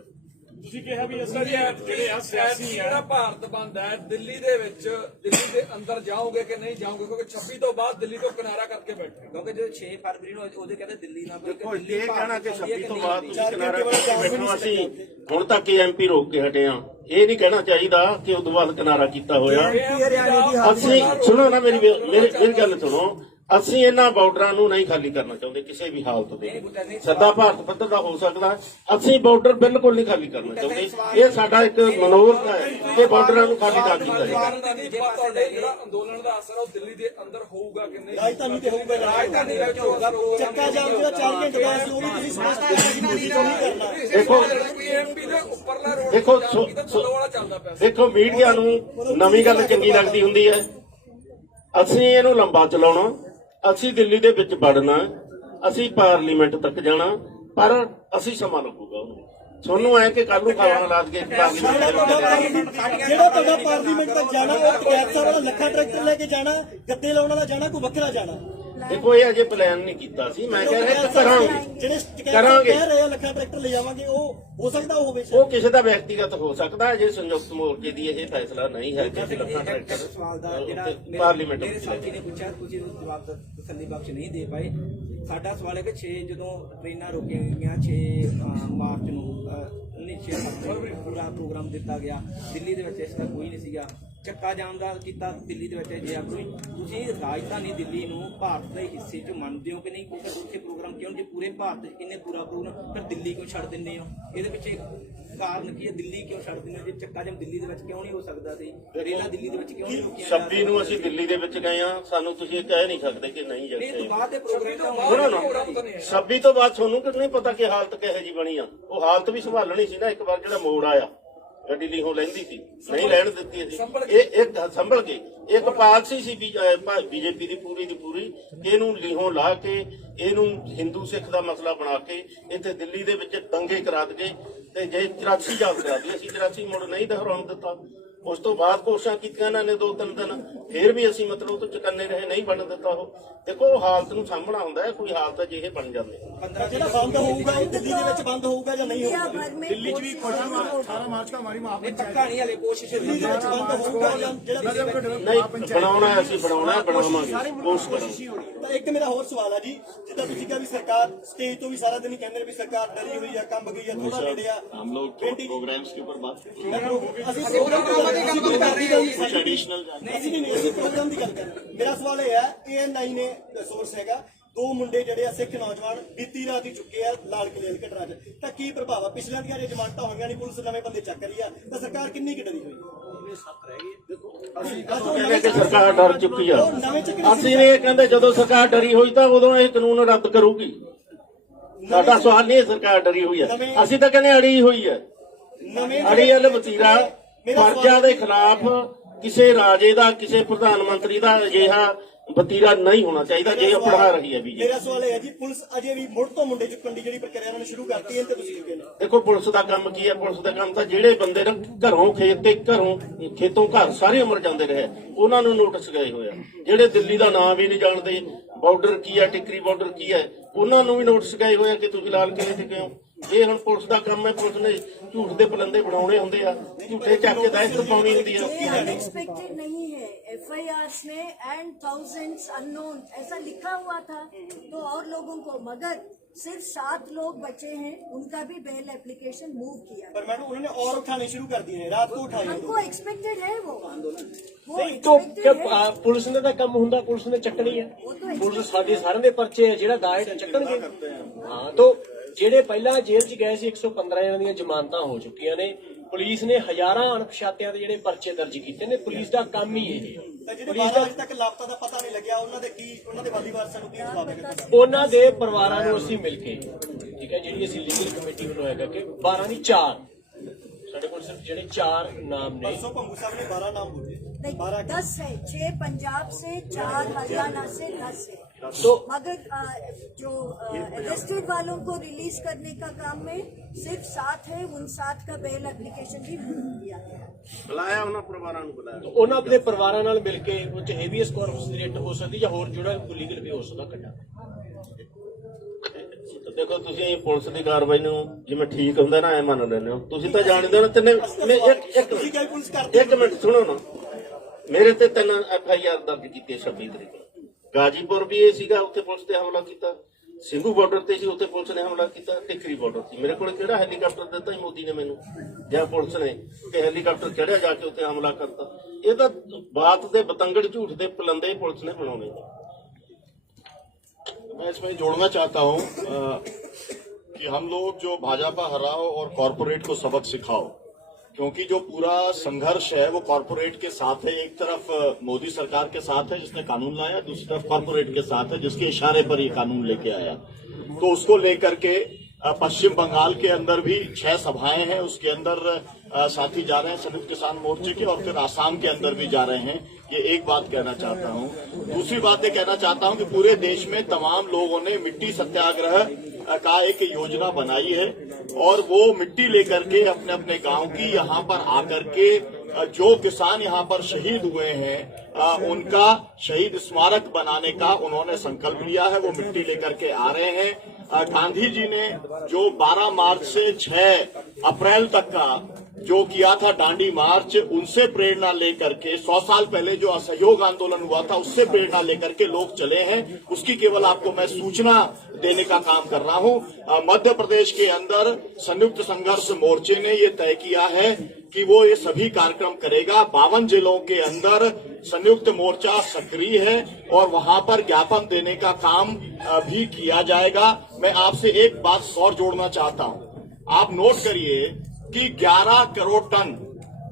ਤੁਸੀਂ ਕਿਹਾ ਵੀ ਅਸੀਂ ਜਿਹੜੇ ਆ ਸਿਆਸੀ ਜਿਹੜਾ ਭਾਰਤ ਬੰਦ ਹੈ, ਦਿੱਲੀ ਦੇ ਵਿੱਚ, ਦਿੱਲੀ ਦੇ ਅੰਦਰ ਜਾਓਗੇ ਕਿ ਨਹੀਂ ਜਾਓਗੇ? ਕਿਉਂਕਿ 26 ਤੋਂ ਬਾਅਦ ਦਿੱਲੀ ਤੋਂ ਕਿਨਾਰਾ ਕਰਕੇ ਬੈਠੇ। ਕਿਉਂਕਿ ਜਦੋਂ 6 ਫਰਵਰੀ ਨੂੰ ਉਹਦੇ ਕਹਿੰਦੇ ਦਿੱਲੀ ਨਾਲ ਦੇਖੋ, ਇਹ ਕਹਿਣਾ ਕਿ 26 ਤੋਂ ਬਾਅਦ ਤੁਸੀਂ ਕਿਨਾਰਾ ਕਰਕੇ ਬੈਠੋ। ਅਸੀਂ ਹੁਣ ਤੱਕ ਐਮਪੀ ਰੋਕ ਕੇ ਹਟੇ ਆ। ਇਹ ਨਹੀਂ ਕਹਿਣਾ ਚਾਹੀਦਾ ਕਿ ਉਦੋਂ ਬਾਅਦ ਕਿਨਾਰਾ ਕੀਤਾ ਹੋਇਆ। ਅਸੀਂ ਸੁਣੋ ਨਾ, ਮੇਰੀ ਗੱਲ ਸੁਣੋ। ਅਸੀਂ ਇਹਨਾਂ ਬਾਰਡਰਾਂ ਨੂੰ ਨਹੀਂ ਖਾਲੀ ਕਰਨਾ ਚਾਹੁੰਦੇ ਕਿਸੇ ਵੀ ਹਾਲਤ ਦੇ। ਸਦਾ ਭਾਰਤ ਪੱਧਰ ਦਾ ਹੋ ਸਕਦਾ, ਅਸੀਂ ਬਾਰਡਰ ਬਿਲਕੁਲ ਨਹੀਂ ਖਾਲੀ ਕਰਨਾ ਚਾਹੁੰਦੇ। ਇਹ ਸਾਡਾ ਇੱਕ ਮਨੋਰਥ ਹੈ ਕਿ ਬਾਰਡਰਾਂ ਨੂੰ ਖਾਲੀ ਨਾ ਕੀਤਾ ਜਾਵੇ। ਤੁਹਾਡੇ ਜਿਹੜਾ ਅੰਦੋਲਨ ਦਾ ਅਸਰ ਉਹ ਦਿੱਲੀ ਦੇ ਅੰਦਰ ਹੋਊਗਾ ਕਿ ਨਹੀਂ? ਰਾਜਧਾਨੀ ਤੇ ਹੋਊਗਾ। ਰਾਜਧਾਨੀ ਵਿੱਚ ਹੋਊਗਾ। ਚੱਕਾ ਜਾਮ ਜਿਹੜਾ 4 ਘੰਟੇ ਦਾ ਸੀ ਉਹ ਵੀ ਤੁਸੀਂ ਸਮਝਦੇ ਕਰਨਾ। ਦੇਖੋ, ਐਮਪੀ ਦੇ ਉੱਪਰਲਾ ਰੋਡ ਦੇਖੋ, ਵਾਲਾ ਚੱਲਦਾ ਪਿਆ। ਦੇਖੋ, ਮੀਡੀਆ ਨੂੰ ਨਵੀਂ ਗੱਲ ਚੰਗੀ ਲੱਗਦੀ ਹੁੰਦੀ ਹੈ। ਅਸੀਂ ਇਹਨੂੰ ਲੰਬਾ ਚਲਾਉਣਾ, ਅਸੀਂ ਦਿੱਲੀ ਦੇ ਵਿੱਚ ਵੜਨਾ, ਅਸੀਂ ਪਾਰਲੀਮੈਂਟ ਤੱਕ ਜਾਣਾ, ਪਰ ਅਸੀਂ ਸਮਾਂ ਲੱਗੂਗਾ ਉਹਨੂੰ। ਤੁਹਾਨੂੰ ਐ ਕਿ ਕੱਲ ਨੂੰ ਖਾਣਾ ਲਾ ਕੇ ਜਿਹੜਾ ਤੁਹਾਡਾ ਪਾਰਲੀਮੈਂਟ ਤੱਕ ਜਾਣਾ, ਉਹ ਟਕੈਤ ਸਾਹਿਬ ਵਾਲਾ ਲੱਖਾਂ ਟਰੈਕਟਰ ਲੈ ਕੇ ਜਾਣਾ, ਗੱਦੇ ਲਾਉਣ ਵਾਲਾ ਜਾਣਾ, ਕੋਈ ਵੱਖਰਾ ਜਾਣਾ? ਦੇਖੋ, ਇਹ ਅਜੇ ਪਲਾਨ ਨਹੀਂ ਕੀਤਾ ਸੀ। ਮੈਂ ਕਹਿ ਰਿਹਾ ਕਰਾਂਗੇ, ਜਿਹੜੇ ਕਰਾਂਗੇ ਕਹਿ ਰਹੇ ਆ ਲੱਖਾਂ ਟਰੈਕਟਰ ਲੈ ਜਾਵਾਂਗੇ, ਉਹ ਹੋ ਸਕਦਾ ਉਹ ਹੋਵੇ। ਉਹ ਕਿਸੇ ਦਾ ਵਿਅਕਤੀਗਤ ਹੋ ਸਕਦਾ ਹੈ। ਜੇ ਸੰਯੁਕਤ ਮੋਰਚੇ ਦੀ ਇਹ ਫੈਸਲਾ ਨਹੀਂ ਹੈ ਕਿ ਲੱਖਾਂ ਟਰੈਕਟਰ ਸਵਾਲ ਦਾ ਜਿਹੜਾ ਪਾਰਲੀਮੈਂਟ ਮੇਰੇ ਵਿੱਚ ਸਾਥੀ ਨੇ ਪੁੱਛਿਆ, ਤੁਸੀਂ ਜਵਾਬ ਤਸੱਲੀ ਬਖਸ਼ ਨਹੀਂ ਦੇ ਪਾਏ। ਸਾਡਾ ਸਵਾਲ ਹੈ ਕਿ 6 ਜਦੋਂ ਟ੍ਰੇਨਾਂ ਰੋਕੀਆਂ ਗਈਆਂ, 6 ਮਾਰਚ ਨੂੰ 6 ਫਰਵਰੀ ਪੂਰਾ ਪ੍ਰੋਗਰਾਮ ਦਿੱਤਾ ਗਿਆ। ਦਿੱਲੀ ਦੇ ਵਿੱਚ ਇਸ ਦਾ ਕੋਈ ਨਹੀਂ ਸੀਗਾ। ਚੱਕਾ ਜਾਮ ਦਾ ਕੀਤਾ ਦਿੱਲੀ ਦੇ ਵਿੱਚ ਜੇ ਕੋਈ। ਤੁਸੀਂ ਰਾਜਧਾਨੀ ਦਿੱਲੀ ਨੂੰ ਭਾਰਤ ਦੇ ਹਿੱਸੇ 'ਚ ਮੰਨਦੇ ਹੋ ਕਿ ਨਹੀਂ? ਫਿਰ ਉੱਥੇ ਪ੍ਰੋਗਰਾਮ ਕਿਉਂ? ਜੇ ਪੂਰੇ ਭਾਰਤ 'ਚ ਇੰਨੇ ਪੂਰਾ ਪ੍ਰੋਗਰਾਮ, ਫਿਰ ਦਿੱਲੀ ਕਿਉਂ ਛੱਡ ਦਿੰਦੇ ਹੋ? ਇਹਦੇ ਪਿੱਛੇ ਕਾਰਨ ਕੀ ਹੈ? ਦਿੱਲੀ ਕਿਉਂ ਛੱਡ ਦਿੰਦੇ ਹੋ? ਜੇ ਚੱਕਾ ਜਾਮ ਦਿੱਲੀ ਦੇ ਵਿੱਚ ਕਿਉਂ ਨਹੀਂ ਹੋ ਸਕਦਾ ਸੀ? ਰੇਲਾਂ ਦਿੱਲੀ ਦੇ ਵਿੱਚ ਕਿਉਂ ਨਹੀਂ ਰੁਕੀਆਂ? 26 ਨੂੰ ਅਸੀਂ ਦਿੱਲੀ ਦੇ ਵਿੱਚ ਗਏ ਆ। ਸਾਨੂੰ ਤੁਸੀਂ ਇਹ ਕਹਿ ਨਹੀਂ ਸਕਦੇ ਕਿ ਨਹੀਂ ਇਹ ਤੋਂ ਜਾਂਦੇ। ਬਾਅਦ ਦੇ ਪ੍ਰੋਗਰਾਮ ਸੁਣੋ ਨਾ, 26 ਤੋਂ ਬਾਅਦ ਤੁਹਾਨੂੰ ਕਿਉਂ ਨਹੀਂ ਪਤਾ ਕਿ ਹਾਲਤ ਕਿਹੋ ਜਿਹੀ ਬਣੀ ਆ? ਉਹ ਹਾਲਤ ਵੀ ਸੰਭਾਲਣੀ ਸੀ ਨਾ। ਇੱਕ ਵਾਰ ਜਿਹੜਾ ਮੋੜ ਆਇਆ, ਗੱਡੀ ਲੀਹੋਂ ਲੈਂਦੀ ਸੀ, ਨਹੀਂ ਲੈਣ ਦਿੱਤੀ ਅਸੀਂ। ਇਹ ਸੰਭਲ ਕੇ ਇੱਕ ਪਾਲਸੀ ਸੀ ਬੀਜੇਪੀ ਦੀ ਪੂਰੀ ਇਹਨੂੰ ਲੀਹੋਂ ਲਾ ਕੇ, ਇਹਨੂੰ ਹਿੰਦੂ ਸਿੱਖ ਦਾ ਮਸਲਾ ਬਣਾ ਕੇ ਇੱਥੇ ਦਿੱਲੀ ਦੇ ਵਿੱਚ ਦੰਗੇ ਕਰਾ ਦਗੇ। ਤੇ ਜੇ 84 ਯਾਦ ਕਰਾ ਦੀ, ਅਸੀਂ 84 ਮੁੜ ਨਹੀਂ ਦੁਹਰਾਉਣ ਦਿੱਤਾ। ਉਸ ਤੋਂ ਬਾਅਦ ਕੋਸ਼ਿਸ਼ਾਂ ਕੀਤੀਆਂ ਇਹਨਾਂ ਨੇ 2-3 ਦਿਨ, ਫਿਰ ਵੀ ਅਸੀਂ ਮਤਲਬ ਤੋਂ ਚੁਕੰਨੇ ਰਹੇ, ਨਹੀਂ ਬਣ ਦਿੱਤਾ ਉਹ। ਦੇਖੋ, ਉਹ ਹਾਲਤ ਨੂੰ ਸਾਹਮਣਾ ਹੁੰਦਾ ਹੈ। ਕੋਈ ਹਾਲਤ ਅਜਿਹੇ ਬਣ ਜਾਂਦੇ। ਜਿਹੜਾ ਬੰਦ ਹੋਊਗਾ ਉਹ ਦਿੱਲੀ ਦੇ ਵਿੱਚ ਬੰਦ ਹੋਊਗਾ ਜਾਂ ਨਹੀਂ ਹੋਊਗਾ? ਦਿੱਲੀ 'ਚ ਵੀ 18 ਮਾਰਚ ਦਾ ਹਮਾਰੀ ਮਾਫ ਪੱਕਾ ਨਹੀਂ ਹਲੇ ਕੋਸ਼ਿਸ਼ ਦਿੱਲੀ ਦੇ ਵਿੱਚ ਬੰਦ ਹੋਊਗਾ ਜਾਂ ਜਿਹੜਾ ਨਹੀਂ ਬਣਾਉਣਾ, ਅਸੀਂ ਬਣਾਉਣਾ, ਬਣਾਵਾਂਗੇ, ਕੋਸ਼ਿਸ਼ ਕਰਾਂਗੇ। ਤਾਂ ਇੱਕ ਮੇਰਾ ਹੋਰ ਸਵਾਲ ਆ ਜੀ, ਜਿੱਦਾਂ ਤੁਸੀਂ ਕਿਹਾ ਵੀ ਸਰਕਾਰ ਸਟੇਜ ਤੋਂ ਵੀ ਸਾਰਾ ਦਿਨ ਹੀ ਕਹਿੰਦੇ ਨੇ ਵੀ ਸਰਕਾਰ ਡਰੀ ਹੋਈ ਆ, ਕੰਬ ਗਈ ਆ, ਥੋੜਾ ਨੇੜੇ ਆ। हम लोग प्रोग्राम्स के ऊपर बात ਅਸੀਂ ਪ੍ਰੋਗਰਾਮ ਦੀ ਗੱਲ ਕਰ ਰਹੇ ਹਾਂ, ट्रेडिशनल ਅਸੀਂ ਪ੍ਰੋਗਰਾਮ ਦੀ ਗੱਲ ਕਰ ਰਹੇ ਹਾਂ। ਮੇਰਾ ਸਵਾਲ ਇਹ ਹੈ, ANI ਨੇ ਸੋਰਸ ਹੈਗਾ, 2 ਮੁੰਡੇ ਜਿਹੜੇ ਆ ਸਿੱਖ ਨੌਜਵਾਨ ਬੀਤੀ ਰਾਤ ਹੀ ਚੁੱਕੇ ਆ ਲਾਲ ਕਿਲੇ ਦੀ ਘਟਨਾ 'ਚ, ਤਾਂ ਕੀ ਪ੍ਰਭਾਵ ਆ? ਪਿਛਲੀਆਂ ਦੀਆਂ ਜੇ ਜ਼ਮਾਨਤਾਂ ਹੋਈਆਂ ਨਹੀਂ, ਪੁਲਿਸ ਨਵੇਂ ਬੰਦੇ ਚੱਕ ਰਹੀ ਆ, ਤਾਂ ਸਰਕਾਰ ਕਿੰਨੀ ਕੁ ਡਰੀ ਹੋਈ? ਕਹਿੰਦੇ ਕਿ ਸਰਕਾਰ ਡਰ ਚੁੱਕੀ ਆ। ਅਸੀਂ ਇਹ ਕਹਿੰਦੇ ਜਦੋਂ ਸਰਕਾਰ ਡਰੀ ਹੋਈ ਤਾਂ ਉਦੋਂ ਇਹ ਕਾਨੂੰਨ ਰੱਦ ਕਰੂਗੀ। ਸਾਡਾ ਸਵਾਲ ਨਹੀਂ ਸਰਕਾਰ ਡਰੀ ਹੋਈ ਹੈ, ਅਸੀਂ ਤਾਂ ਕਹਿੰਦੇ ਅੜੀ ਹੋਈ ਹੈ। ਅੜੀਅਲ ਵਤੀਰਾ ਫਰਜ਼ਾਂ ਦੇ ਖਿਲਾਫ ਕਿਸੇ ਰਾਜੇ ਦਾ, ਕਿਸੇ ਪ੍ਰਧਾਨ ਮੰਤਰੀ ਦਾ ਅਜਿਹਾ ਵਤੀਰਾ ਨਹੀਂ ਹੋਣਾ ਚਾਹੀਦਾ ਜੇ ਉਹ ਪੜਾ ਰਹੀ ਹੈ ਬੀਜੇਪੀ। ਮੇਰਾ ਸਵਾਲ ਇਹ ਹੈ ਜੀ, ਪੁਲਿਸ ਅਜੇ ਵੀ ਮੁੜ ਤੋਂ ਮੁੰਡੇ ਚੁੱਕਣ ਦੀ ਜਿਹੜੀ ਪ੍ਰਕਿਰਿਆ ਇਹਨਾਂ ਨੇ ਸ਼ੁਰੂ ਕਰਤੀ ਹੈ, ਤੇ ਤੁਸੀਂ ਕਿਹਾ ਨਾ ਦੇਖੋ ਪੁਲਿਸ ਦਾ ਕੰਮ ਕੀ ਹੈ? ਪੁਲਿਸ ਦਾ ਕੰਮ ਤਾਂ ਜਿਹੜੇ ਬੰਦੇ ਨਾ ਘਰੋਂ ਖੇਤ ਤੇ ਖੇਤੋਂ ਘਰ ਸਾਰੀ ਉਮਰ ਜਾਂਦੇ ਰਹੇ ਉਹਨਾਂ ਨੂੰ ਨੋਟਿਸ ਗਏ ਹੋਏ ਆ। ਜਿਹੜੇ ਦਿੱਲੀ ਦਾ ਨਾਮ ਵੀ ਨਹੀਂ ਜਾਣਦੇ, ਬਾਰਡਰ ਕੀ ਹੈ, ਟਿਕਰੀ ਬਾਰਡਰ ਕੀ ਹੈ, ਉਹਨਾਂ ਨੂੰ ਵੀ ਨੋਟਿਸ ਗਏ ਹੋਏ ਆ ਕਿ ਤੁਸੀਂ ਲਾਲ ਕਿਲੇ ਤੇ ਕਿਉਂ। ਇਹ ਹੁਣ ਪੁਲਿਸ ਦਾ ਕੰਮ ਹੈ, ਪੁਲਿਸ ਨੇ ਝੂਠ ਦੇ ਪਲੰਦੇ ਬਣਾਉਣੇ ਹੁੰਦੇ ਆ, ਝੂਠੇ ਚੱਕ ਕੇ ਦਹਿਸ਼ਤ ਪਾਉਣੀ ਹੁੰਦੀ ਆ। ये अनएक्सपेक्टेड नहीं है, FIRs में एंड थाउजेंड्स अननोन ऐसा लिखा हुआ था, तो और लोगों को, मगर सिर्फ 7 लोग बचे हैं, उनका भी बेल एप्लीकेशन मूव किया। पर मैडम उन्होंने और उठाने शुरू कर दिए हैं, रात को उठाए हैं। हमको एक्सपेक्टेड है वो तो पुलिस ने ਤਾਂ ਕੰਮ ਹੁੰਦਾ, ਪੁਲਿਸ ਨੇ ਚੱਕਣੀ ਹੈ। ਪੁਲਿਸ ਸਾਡੇ ਸਾਰਿਆਂ ਦੇ ਪਰਚੇ ਆ, ਜਿਹੜਾ ਦਾਇਰ ਚੱਕਣਗੇ। ਹਾਂ, ਤੋਂ ਜਿਹੜੇ ਪਹਿਲਾਂ ਜੇਲ੍ਹ 'ਚ ਗਏ ਸੀ 115 ਜਣਾਂ ਦੀਆਂ ਜ਼ਮਾਨਤਾਂ ਹੋ ਚੁੱਕੀਆਂ ਨੇ। ਪੁਲਿਸ ਨੇ ਹਜ਼ਾਰਾਂ ਅਣਪਛਾਤਿਆਂ ਦੇ ਜਿਹੜੇ ਪਰਚੇ ਦਰਜ ਕੀਤੇ ਨੇ। ਪੁਲਿਸ ਦਾ ਕੰਮ ਹੀ ਇਹ ਹੈ। ਜਿਹੜੇ 12 ਵਜੇ ਤੱਕ ਲਾਪਤਾ ਦਾ ਪਤਾ ਨਹੀਂ ਲੱਗਿਆ, ਉਹਨਾਂ ਦੇ ਵਾਲੀ ਵਾਰਸਾਂ ਨੂੰ ਕੀ ਜਵਾਬ ਦੇਗਾ? ਉਹਨਾਂ ਦੇ ਪਰਿਵਾਰਾਂ ਨੂੰ ਅਸੀਂ ਮਿਲ ਕੇ, ਠੀਕ ਹੈ, ਜਿਹੜੀ ਅਸੀਂ ਲੀਗਲ ਕਮੇਟੀ ਬਣਾਇਆ ਕਰਕੇ 12 ਨਹੀਂ 4 ਸਾਡੇ ਕੋਲ ਸਿਰਫ ਜਿਹੜੇ 4 ਨਾਮ ਨੇ। परसों पंगू साहब ने 12 नाम बोले, नहीं, 10 है, 6 पंजाब से, 4 हरियाणा से, 10 है। तो मगर जो अरेस्टेड वालों को रिलीज करने का काम में सिर्फ 7 है, उन 7 का बेल एप्लीकेशन भी किया गया। ਬੁਲਾਇਆ ਉਹਨਾਂ ਪਰਿਵਾਰਾਂ ਨੂੰ ਬੁਲਾਇਆ। ਉਹਨਾਂ ਆਪਣੇ ਪਰਿਵਾਰਾਂ ਨਾਲ ਮਿਲ ਕੇ ਉਹ 'ਚ ਹੈਵੀਐਸ ਕਾਰਪਸ ਦੀ ਰਿਟ ਹੋ ਸਕਦੀ ਜਾਂ ਹੋਰ ਜਿਹੜਾ ਲੀਗਲ ਵੀ ਹੋ ਸਕਦਾ ਕੱਢਾ। ਦੇਖੋ ਤੁਸੀਂ ਪੁਲਿਸ ਦੀ ਕਾਰਵਾਈ ਨੂੰ ਜਿਵੇਂ ਠੀਕ ਹੁੰਦਾ ਨਾ ਐ ਮੰਨ ਲੈਂਦੇ ਹੋ। ਤੁਸੀਂ ਤਾਂ ਜਾਣਦੇ ਹੋ ਤਿੰਨੇ। ਇੱਕ ਮਿੰਟ ਸੁਣੋ ਨਾ, ਮੇਰੇ ਤੇ 3 FIR ਦਰਜ ਕੀਤੇ 26 ਤਰੀਕ ਨੂੰ। ਗਾਜੀਪੁਰ ਵੀ ਇਹ ਸੀਗਾ, ਉੱਥੇ ਪੁਲਿਸ ਤੇ ਹਮਲਾ ਕੀਤਾ। ਸਿੰਘੂ ਬਾਰਡਰ ਤੇ ਸੀ, ਉੱਥੇ ਪੁਲਿਸ ਨੇ ਹਮਲਾ ਕੀਤਾ। ਟਿਕਰੀ ਬਾਰਡਰ ਸੀ। ਮੇਰੇ ਕੋਲ ਕਿਹੜਾ ਹੈਲੀਕਾਪਟਰ ਦਿੱਤਾ ਹੀ ਮੋਦੀ ਨੇ ਮੈਨੂੰ ਜਾਂ ਪੁਲਿਸ ਨੇ ਕਿ ਹੈਲੀਕਾਪਟਰ ਚੜਿਆ ਜਾ ਕੇ ਉੱਥੇ ਹਮਲਾ ਕਰਤਾ। ਇਹ ਤਾਂ ਬਾਤ ਦੇ ਬਤੰਗੜ ਝੂਠ ਦੇ ਪਲੰਦੇ ਪੁਲਿਸ ਨੇ ਬਣਾਉਣੇ। मैं इसमें जोड़ना चाहता हूं कि हम लोग जो भाजपा हराओ और कॉरपोरेट को सबक सिखाओ, क्योंकि जो पूरा संघर्ष है वो कॉरपोरेट के साथ है। एक तरफ मोदी सरकार के साथ है जिसने कानून लाया, दूसरी तरफ कॉरपोरेट के साथ है जिसके इशारे पर ये कानून लेके आया। तो उसको लेकर के पश्चिम बंगाल के अंदर भी 6 सभाएं हैं, उसके अंदर साथी जा रहे हैं संयुक्त किसान मोर्चे के, और फिर आसाम के अंदर भी जा रहे हैं। ये एक बात कहना चाहता हूं। दूसरी बात ये कहना चाहता हूं कि पूरे देश में तमाम लोगों ने मिट्टी सत्याग्रह का एक योजना बनाई है, और वो मिट्टी लेकर के अपने अपने गांव की यहाँ पर आकर के जो किसान यहाँ पर शहीद हुए हैं उनका शहीद स्मारक बनाने का उन्होंने संकल्प लिया है। वो मिट्टी लेकर के आ रहे हैं। गांधी जी ने जो 12 मार्च से 6 अप्रैल तक का जो किया था दांडी मार्च, उनसे प्रेरणा लेकर के 100 साल पहले जो असहयोग आंदोलन हुआ था उससे प्रेरणा लेकर के लोग चले हैं। उसकी केवल आपको मैं सूचना देने का काम कर रहा हूं। मध्य प्रदेश के अंदर संयुक्त संघर्ष मोर्चे ने ये तय किया है कि वो ये सभी कार्यक्रम करेगा। 52 जिलों के अंदर संयुक्त मोर्चा सक्रिय है और वहां पर ज्ञापन देने का काम भी किया जाएगा। मैं आपसे एक बात और जोड़ना चाहता हूं। आप नोट करिए कि 11 करोड़ टन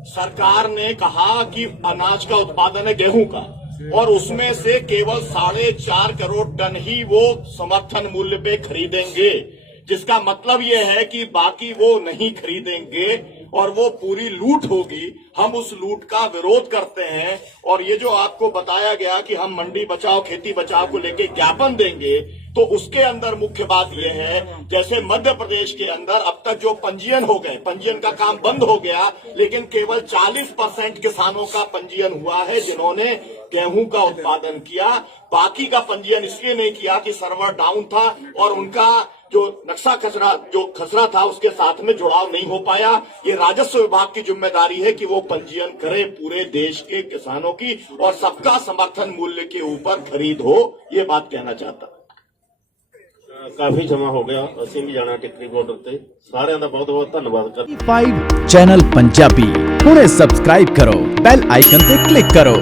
सरकार ने कहा कि अनाज का उत्पादन है गेहूं का, और उसमें से केवल 4.5 करोड़ टन ही वो समर्थन मूल्य पे खरीदेंगे, जिसका मतलब ये है कि बाकी वो नहीं खरीदेंगे और वो पूरी लूट होगी। हम उस लूट का विरोध करते हैं। और ये जो आपको बताया गया कि हम मंडी बचाओ खेती बचाओ को लेके ज्ञापन देंगे, तो उसके अंदर मुख्य बात यह है, जैसे मध्य प्रदेश के अंदर अब तक जो पंजीयन हो गए, पंजीयन का काम बंद हो गया, लेकिन केवल 40% किसानों का पंजीयन हुआ है जिन्होंने गेहूं का उत्पादन किया। बाकी का पंजीयन इसलिए नहीं किया कि सर्वर डाउन था और उनका जो नक्शा खसरा था उसके साथ में जुड़ाव नहीं हो पाया। ये राजस्व विभाग की जिम्मेदारी है कि वो पंजीयन करे पूरे देश के किसानों की और सबका समर्थन मूल्य के ऊपर खरीद हो, ये बात कहना चाहता। ਕਾਫੀ ਸਮਾਂ ਹੋ ਗਿਆ, ਅਸੀਂ ਵੀ ਜਾਣਾ ਟਿੱਕਰੀ ਬਾਰਡਰ ਤੇ। ਸਾਰਿਆਂ ਦਾ ਬਹੁਤ ਬਹੁਤ ਧੰਨਵਾਦ ਕਰਦੇ। 5 ਚੈਨਲ ਪੰਜਾਬੀ ਹੁਣੇ ਸਬਸਕ੍ਰਾਈਬ ਕਰੋ, ਬੈਲ ਆਈਕਨ ਤੇ ਕਲਿੱਕ ਕਰੋ।